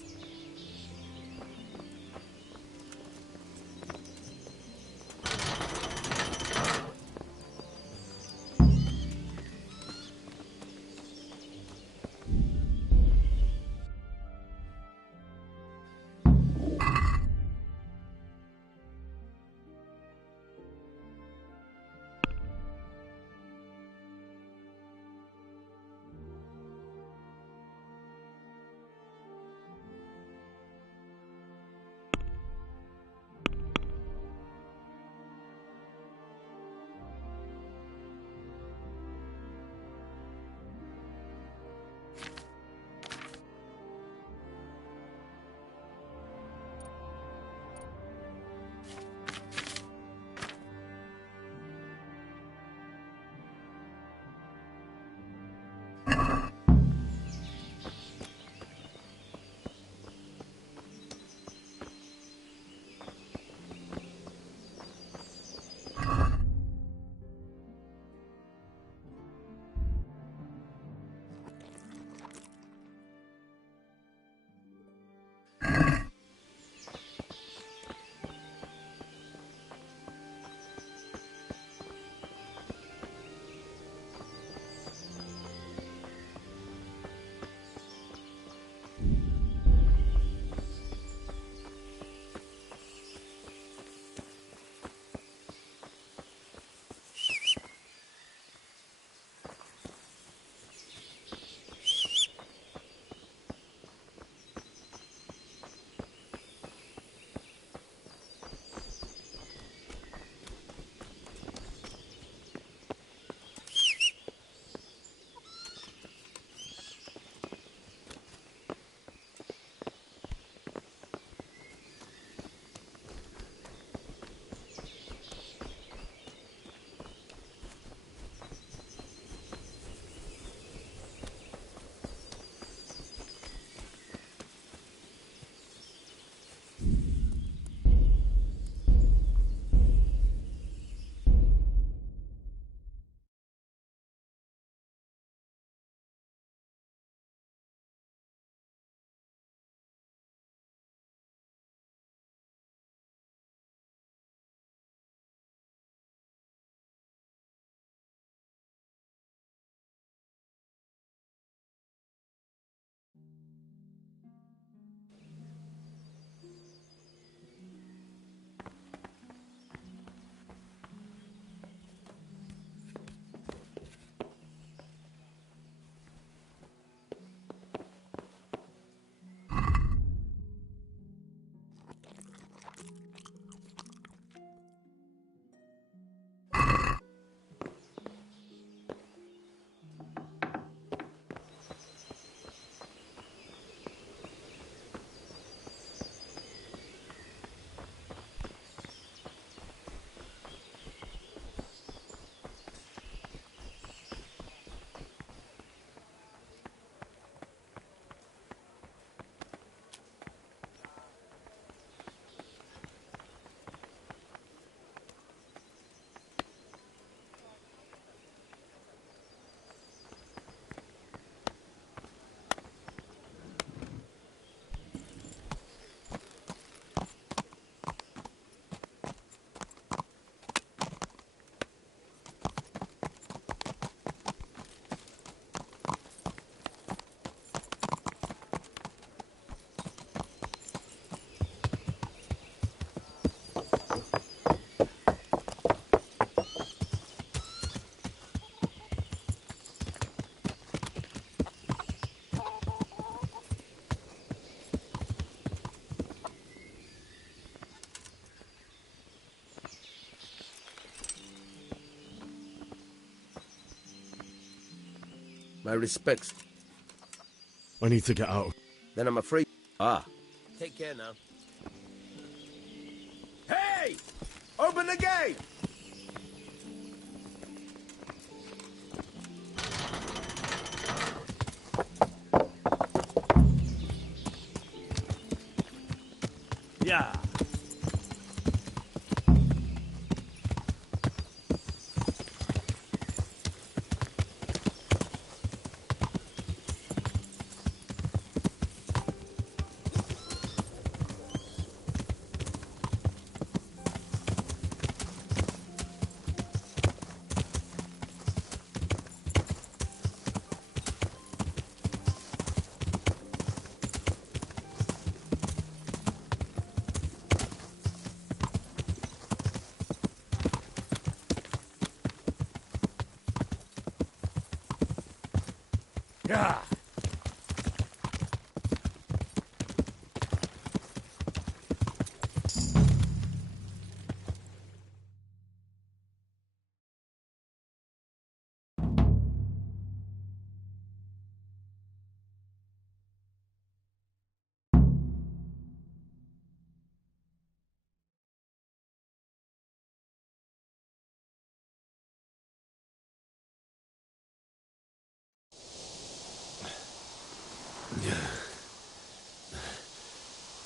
My respects. I need to get out. Then I'm afraid... Ah. Take care now. Hey! Open the gate! Yeah.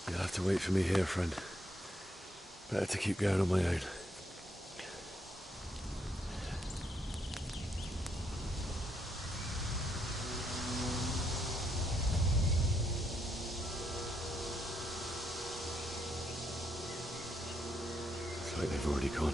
You'll have to wait for me here, friend. Better to keep going on my own. It's like they've already gone.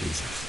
Jesus.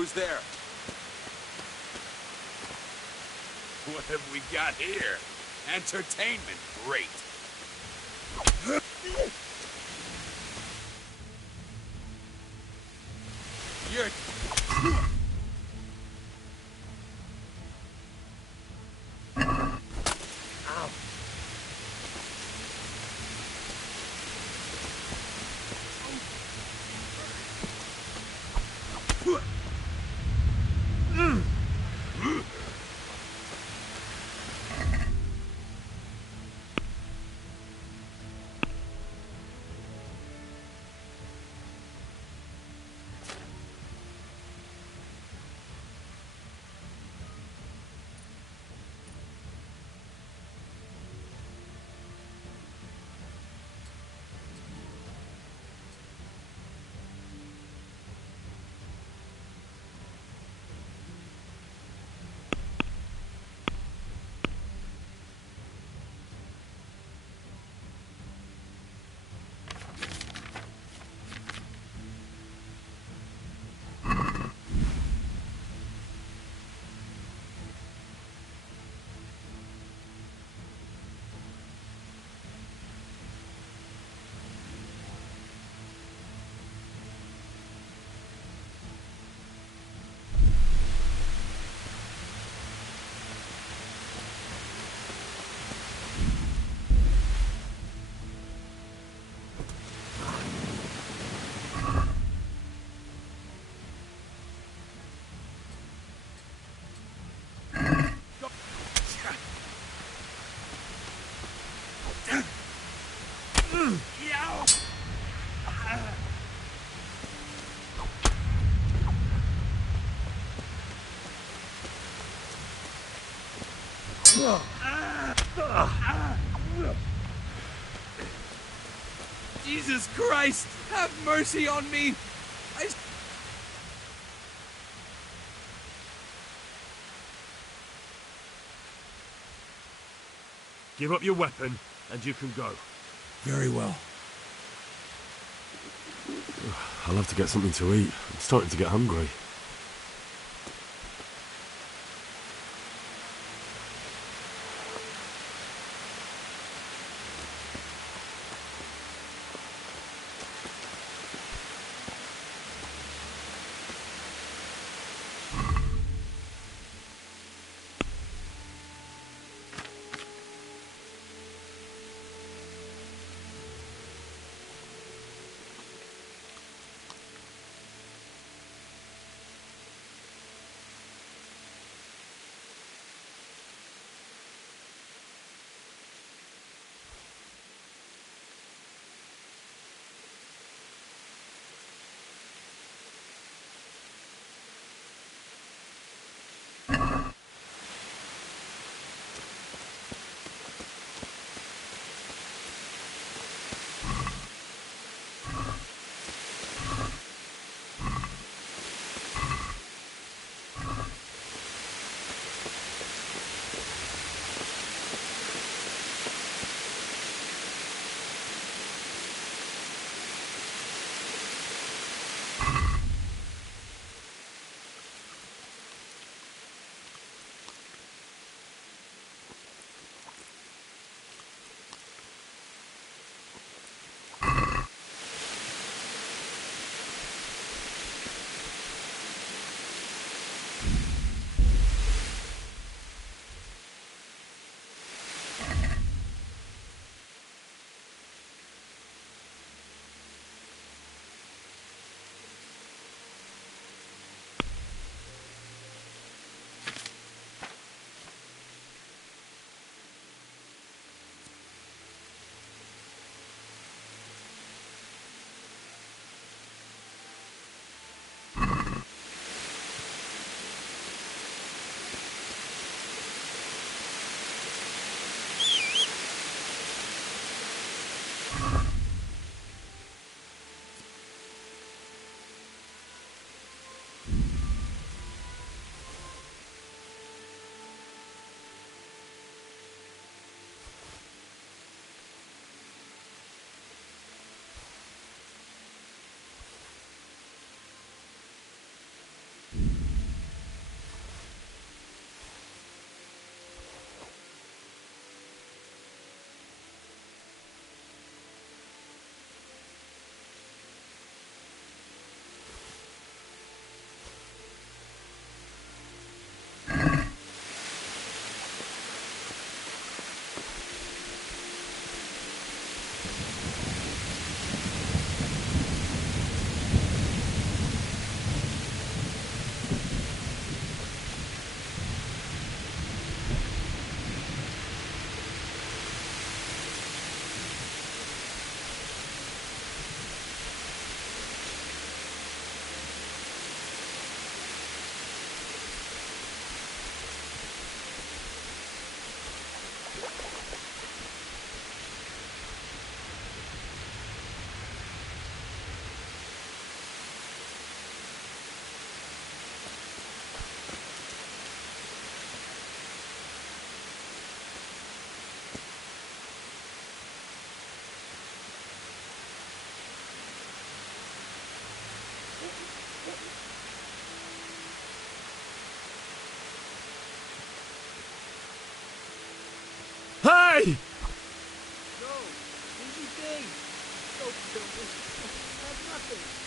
Who's there? What have we got here? Entertainment, great. You're... Jesus Christ! Have mercy on me! Give up your weapon, and you can go. Very well. I'll have to get something to eat. I'm starting to get hungry. Hey! No, easy thing. Don't kill me. I have nothing.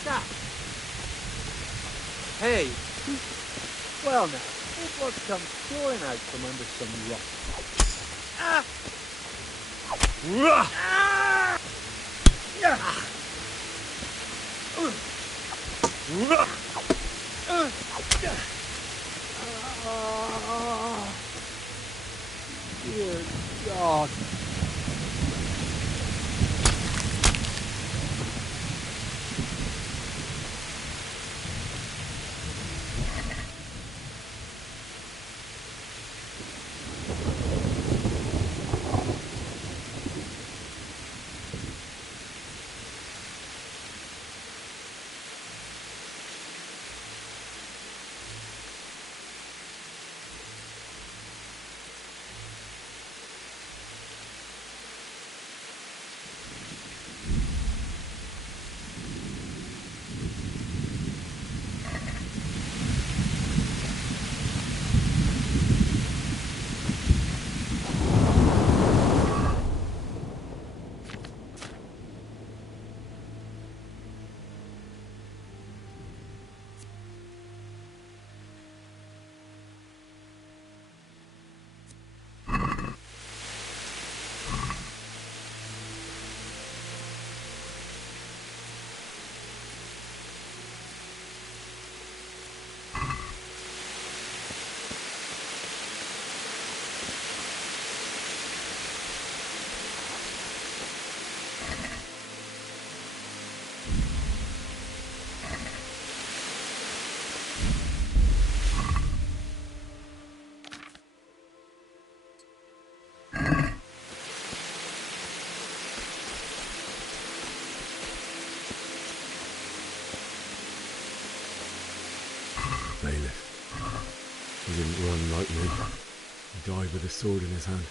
Stop! Hey! Well now, this what comes pouring out from under some rock. Ah! Ah! Dear God. Bailiff. He didn't run like me. He died with a sword in his hand.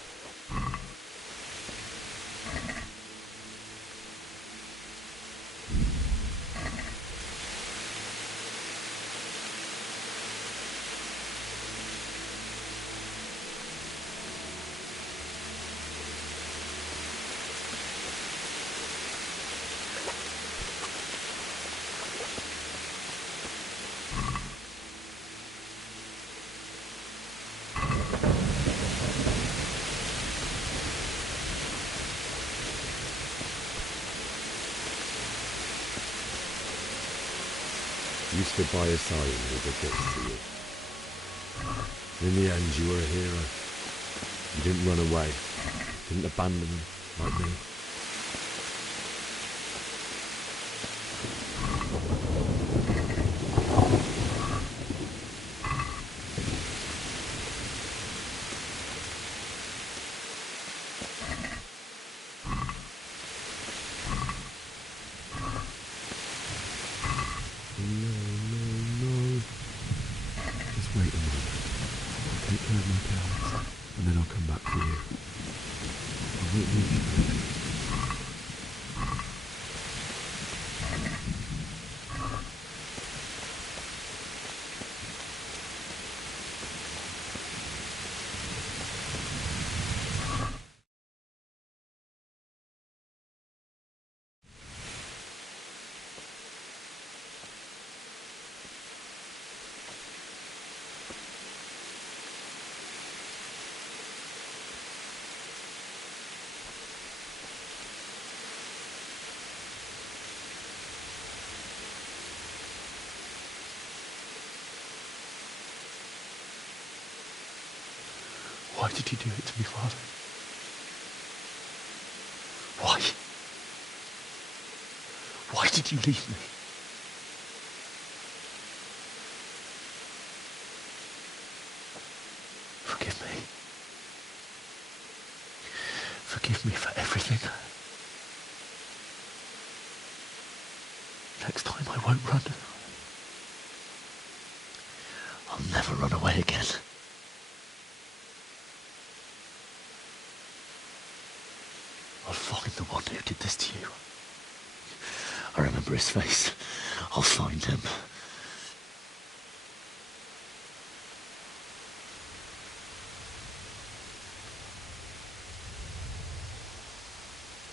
You stood by his side and he did this to you. In the end, you were a hero. You didn't run away. Didn't abandon him like me. Why did you do it to me, Father? Why? Why did you leave me? Forgive me. Forgive me for everything. Next time I won't run. I'll never run away again. I'll find the one who did this to you. I remember his face. I'll find him.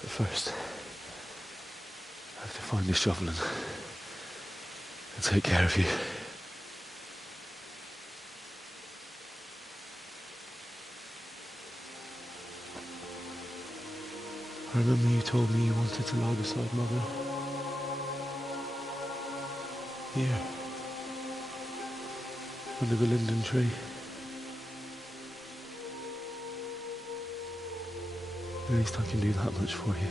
But first, I have to find the shovel and I'll take care of you. I remember you told me you wanted to lie beside Mother. Here. Under the linden tree. At least I can do that much for you.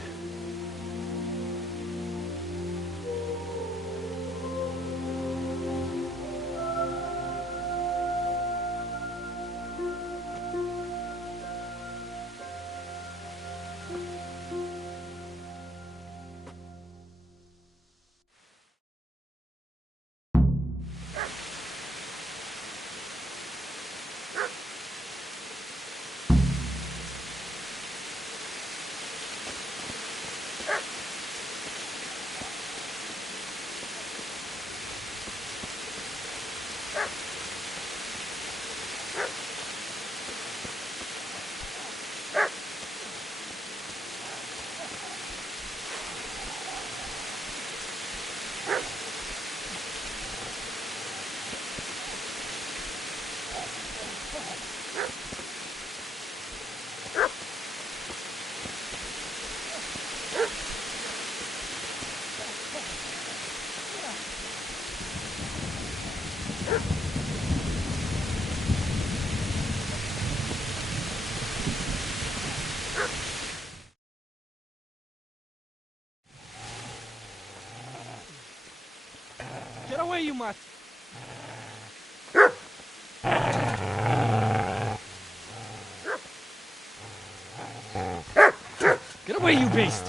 Get away, you mutt! Get away, you beast!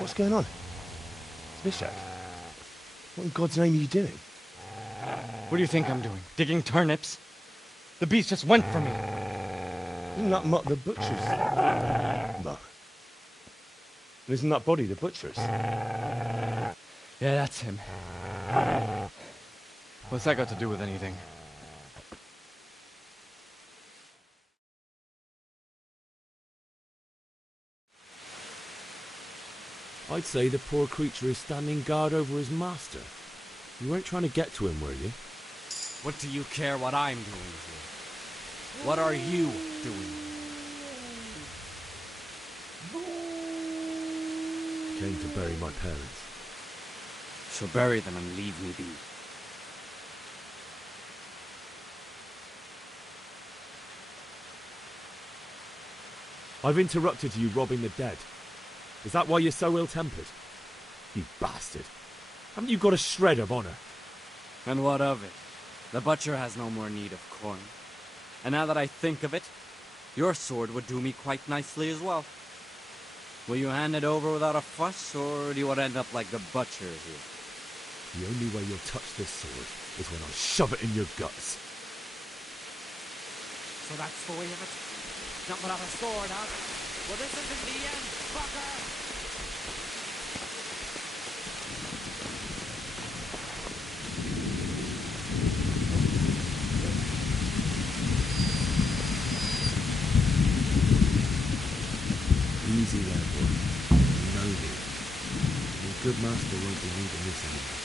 What's going on? It's Bishak. What in God's name are you doing? What do you think I'm doing? Digging turnips? The beast just went for me. Isn't that Mutt the butcher's? No. Isn't that body the butcher's? Yeah, that's him. What's that got to do with anything? I'd say the poor creature is standing guard over his master. You weren't trying to get to him, were you? What do you care what I'm doing here? What are you doing here? Came to bury my parents. So bury them and leave me be. I've interrupted you robbing the dead. Is that why you're so ill-tempered? You bastard. Haven't you got a shred of honour? And what of it? The butcher has no more need of corn. And now that I think of it, your sword would do me quite nicely as well. Will you hand it over without a fuss, or do you want to end up like the butcher here? The only way you'll touch this sword is when I shove it in your guts. So that's the way of it? Not without a sword, huh? Well, this isn't the end, fucker! Easy there, boy. You know me. Your good master won't be needing this anymore.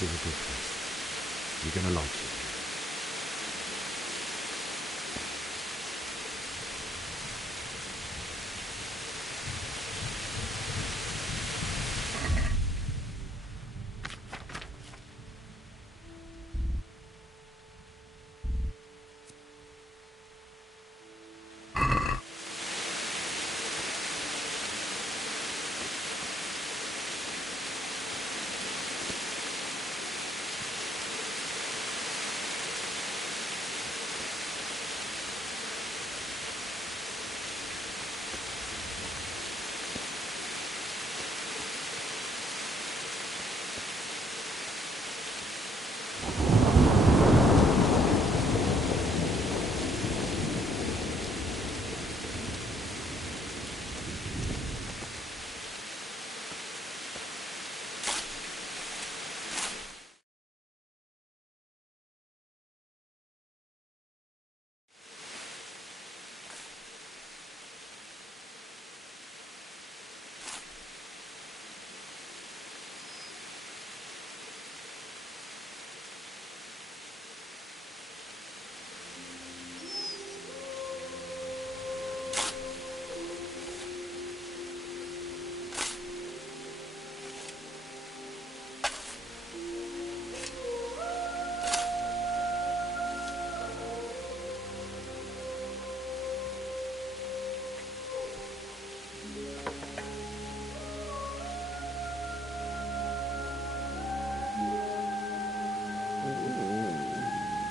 This is a good place. You're gonna like it.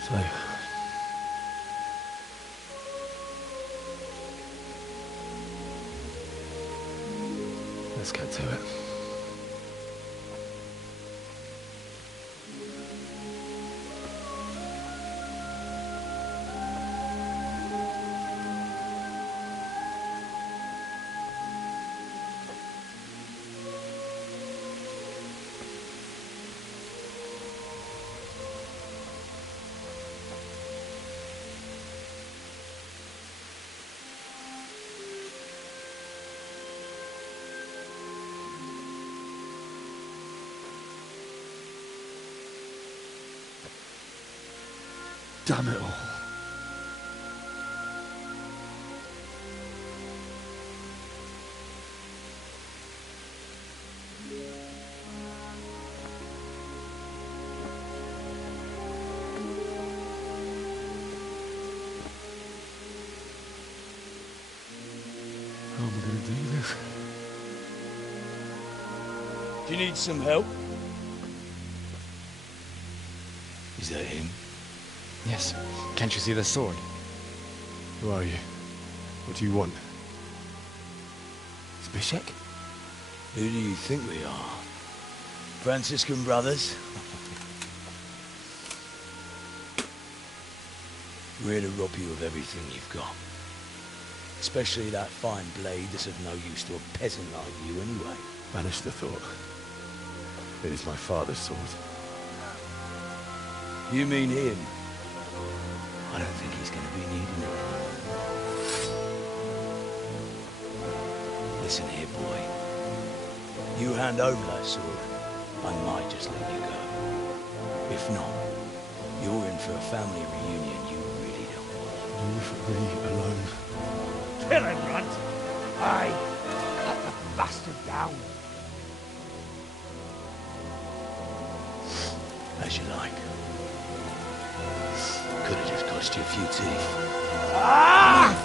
So, let's get to it. Damn it all. How am I going to do this? Do you need some help? Is that him? Yes. Can't you see the sword? Who are you? What do you want? Zbyszek? Who do you think we are? Franciscan brothers? We're here to rob you of everything you've got. Especially that fine blade that's of no use to a peasant like you anyway. Banish the thought. It is my father's sword. You mean him? I don't think he's going to be needing it. Listen here, boy. You hand over that sword, I might just let you go. If not, you're in for a family reunion you really don't want. Leave me alone. Kill him, Runt! Aye! Cut the bastard down! As you like. Could have just cost you a few teeth. Ah!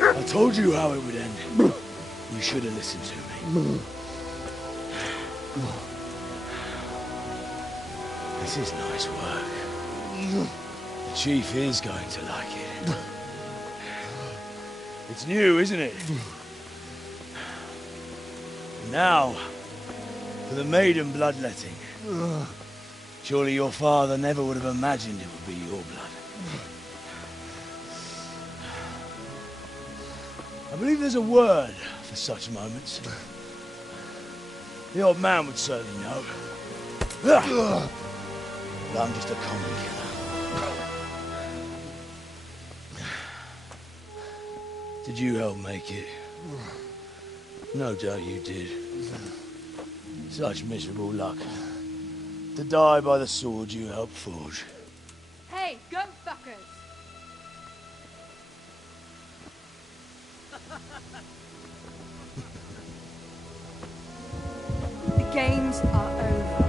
I told you how it would end. You should have listened to me. This is nice work. The Chief is going to like it. It's new, isn't it? Now, for the maiden bloodletting. Surely your father never would have imagined it would be your blood. I believe there's a word for such moments. The old man would certainly know. But I'm just a common killer. Did you help make it? No doubt you did. Such miserable luck. To die by the sword you helped forge. Hey, go fuckers! The games are over.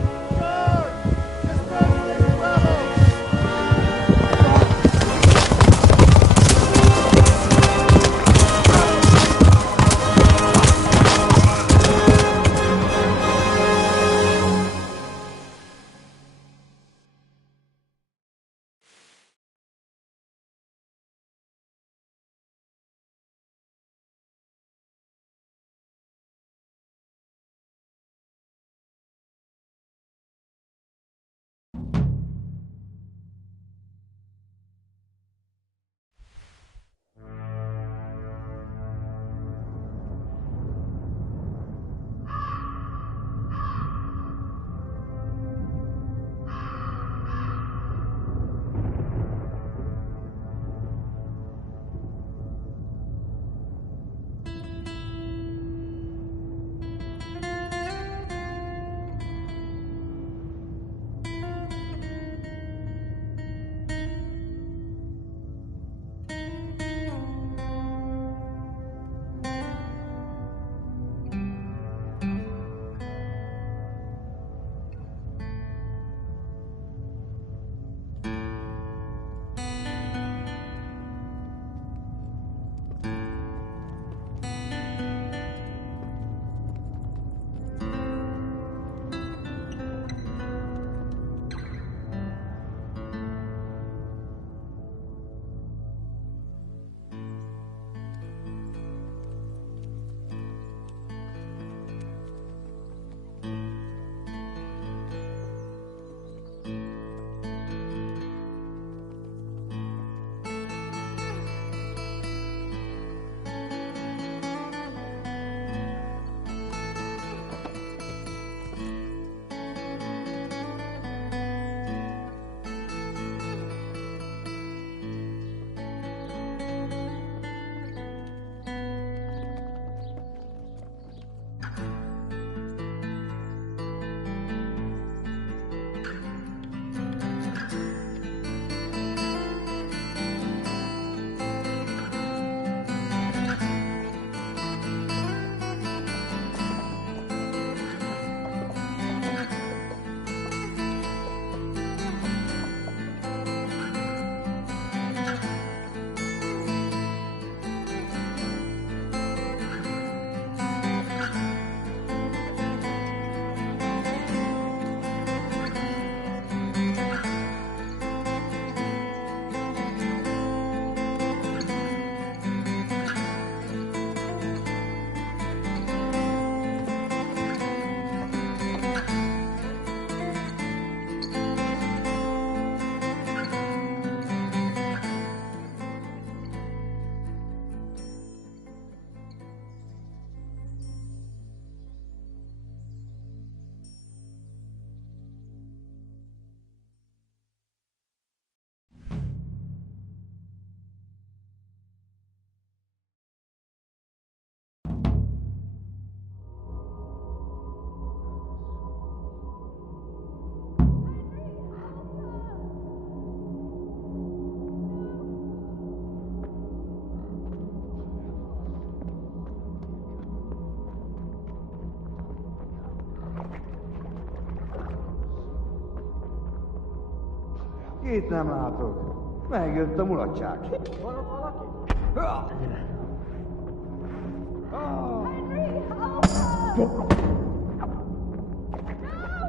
Itt nem látok. Megjött a mulatság.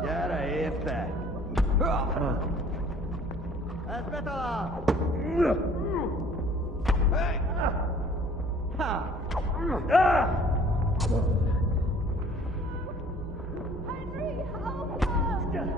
Gyere, érte! Aspetta! Hey! Ha! Henry, help her!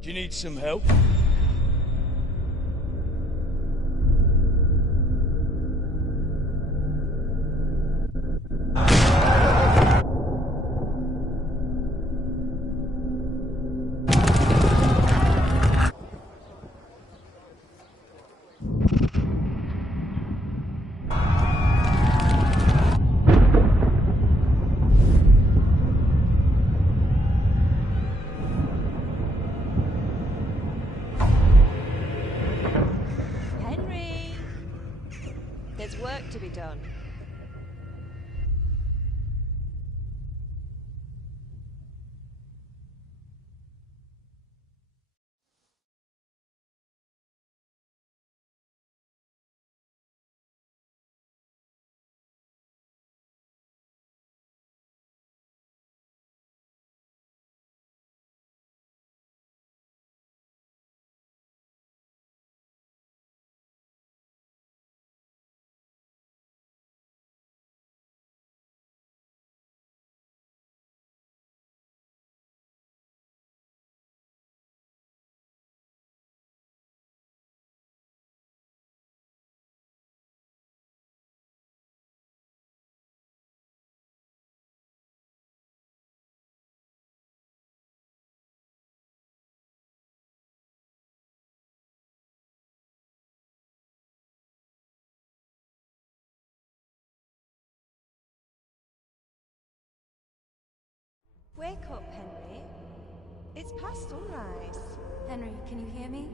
Do you need some help? Henry! There's work to be done. Wake up, Henry. It's past sunrise. Henry, can you hear me?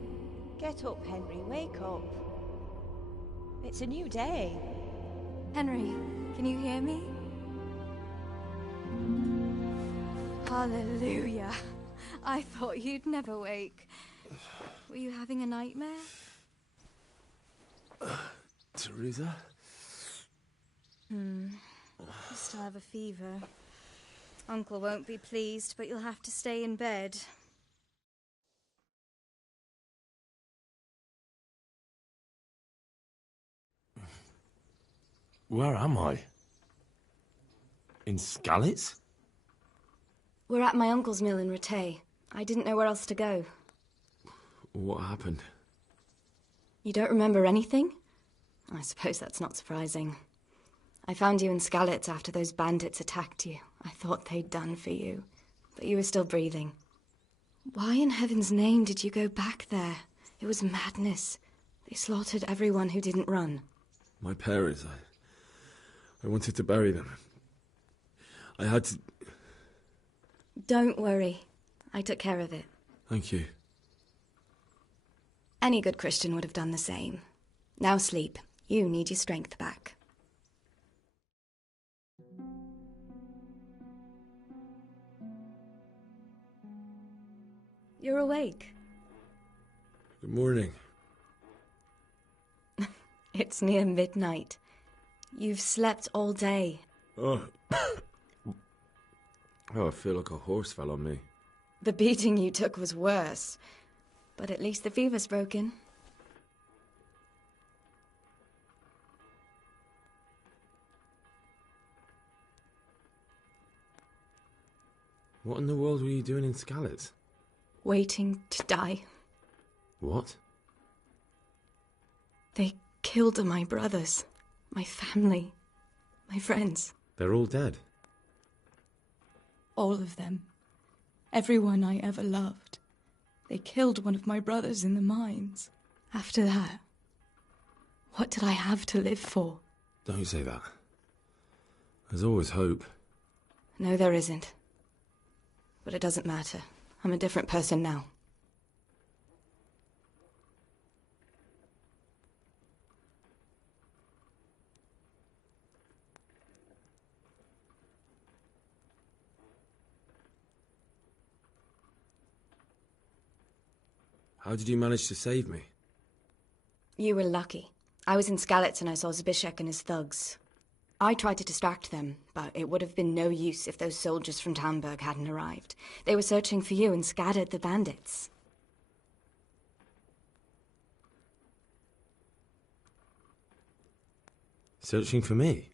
Get up, Henry. Wake up. It's a new day. Henry, can you hear me? Hallelujah. I thought you'd never wake. Were you having a nightmare? Teresa? You still have a fever. Uncle won't be pleased, but you'll have to stay in bed. Where am I? In Skalitz? We're at my uncle's mill in Rattay. I didn't know where else to go. What happened? You don't remember anything? I suppose that's not surprising. I found you in Skalitz after those bandits attacked you. I thought they'd done for you, but you were still breathing. Why in heaven's name did you go back there? It was madness. They slaughtered everyone who didn't run. My parents, I wanted to bury them. I had to... Don't worry. I took care of it. Thank you. Any good Christian would have done the same. Now sleep. You need your strength back. You're awake. Good morning. It's near midnight. You've slept all day. Oh. I feel like a horse fell on me. The beating you took was worse. But at least the fever's broken. What in the world were you doing in Skalitz? Waiting to die. What? They killed my brothers, my family, my friends. They're all dead. All of them. Everyone I ever loved. They killed one of my brothers in the mines. After that, what did I have to live for? Don't say that. There's always hope. No, there isn't. But it doesn't matter. I'm a different person now. How did you manage to save me? You were lucky. I was in Skalitz and I saw Zbyszek and his thugs. I tried to distract them, but it would have been no use if those soldiers from Talmberg hadn't arrived. They were searching for you and scattered the bandits. Searching for me?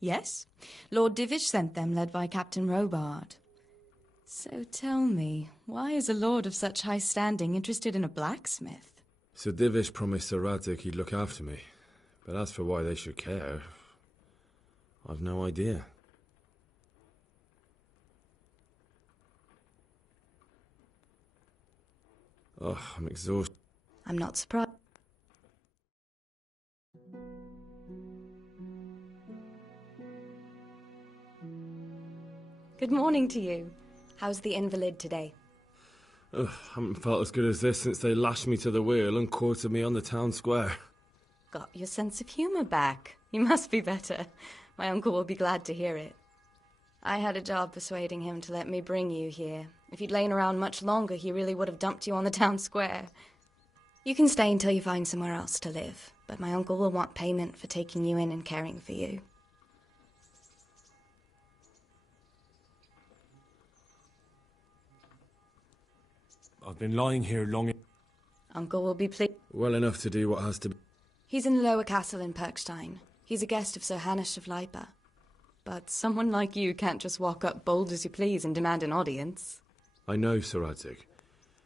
Yes. Lord Divish sent them, led by Captain Robard. So tell me, why is a lord of such high standing interested in a blacksmith? Sir Divish promised Sir Radzig he'd look after me. But as for why they should care, I've no idea. Oh, I'm exhausted. I'm not surprised. Good morning to you. How's the invalid today? Ugh, haven't felt as good as this since they lashed me to the wheel and quartered me on the town square. Got your sense of humour back. You must be better. My uncle will be glad to hear it. I had a job persuading him to let me bring you here. If you'd lain around much longer, he really would have dumped you on the town square. You can stay until you find somewhere else to live, but my uncle will want payment for taking you in and caring for you. I've been lying here long... Uncle will be pleased. Well enough to do what has to be... He's in the lower castle in Perkstein. He's a guest of Sir Hanush of Leipa. But someone like you can't just walk up bold as you please and demand an audience. I know Sir Radzig,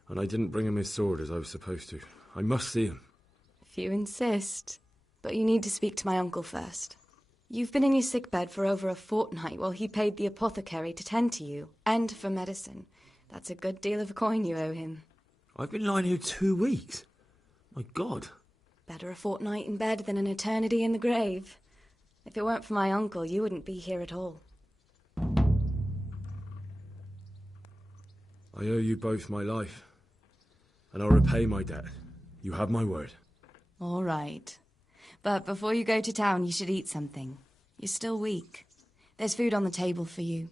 and I didn't bring him his sword as I was supposed to. I must see him. If you insist. But you need to speak to my uncle first. You've been in your sickbed for over a fortnight while he paid the apothecary to tend to you, and for medicine. That's a good deal of coin you owe him. I've been lying here 2 weeks. My God. Better a fortnight in bed than an eternity in the grave. If it weren't for my uncle, you wouldn't be here at all. I owe you both my life, and I'll repay my debt. You have my word. All right. But before you go to town, you should eat something. You're still weak. There's food on the table for you.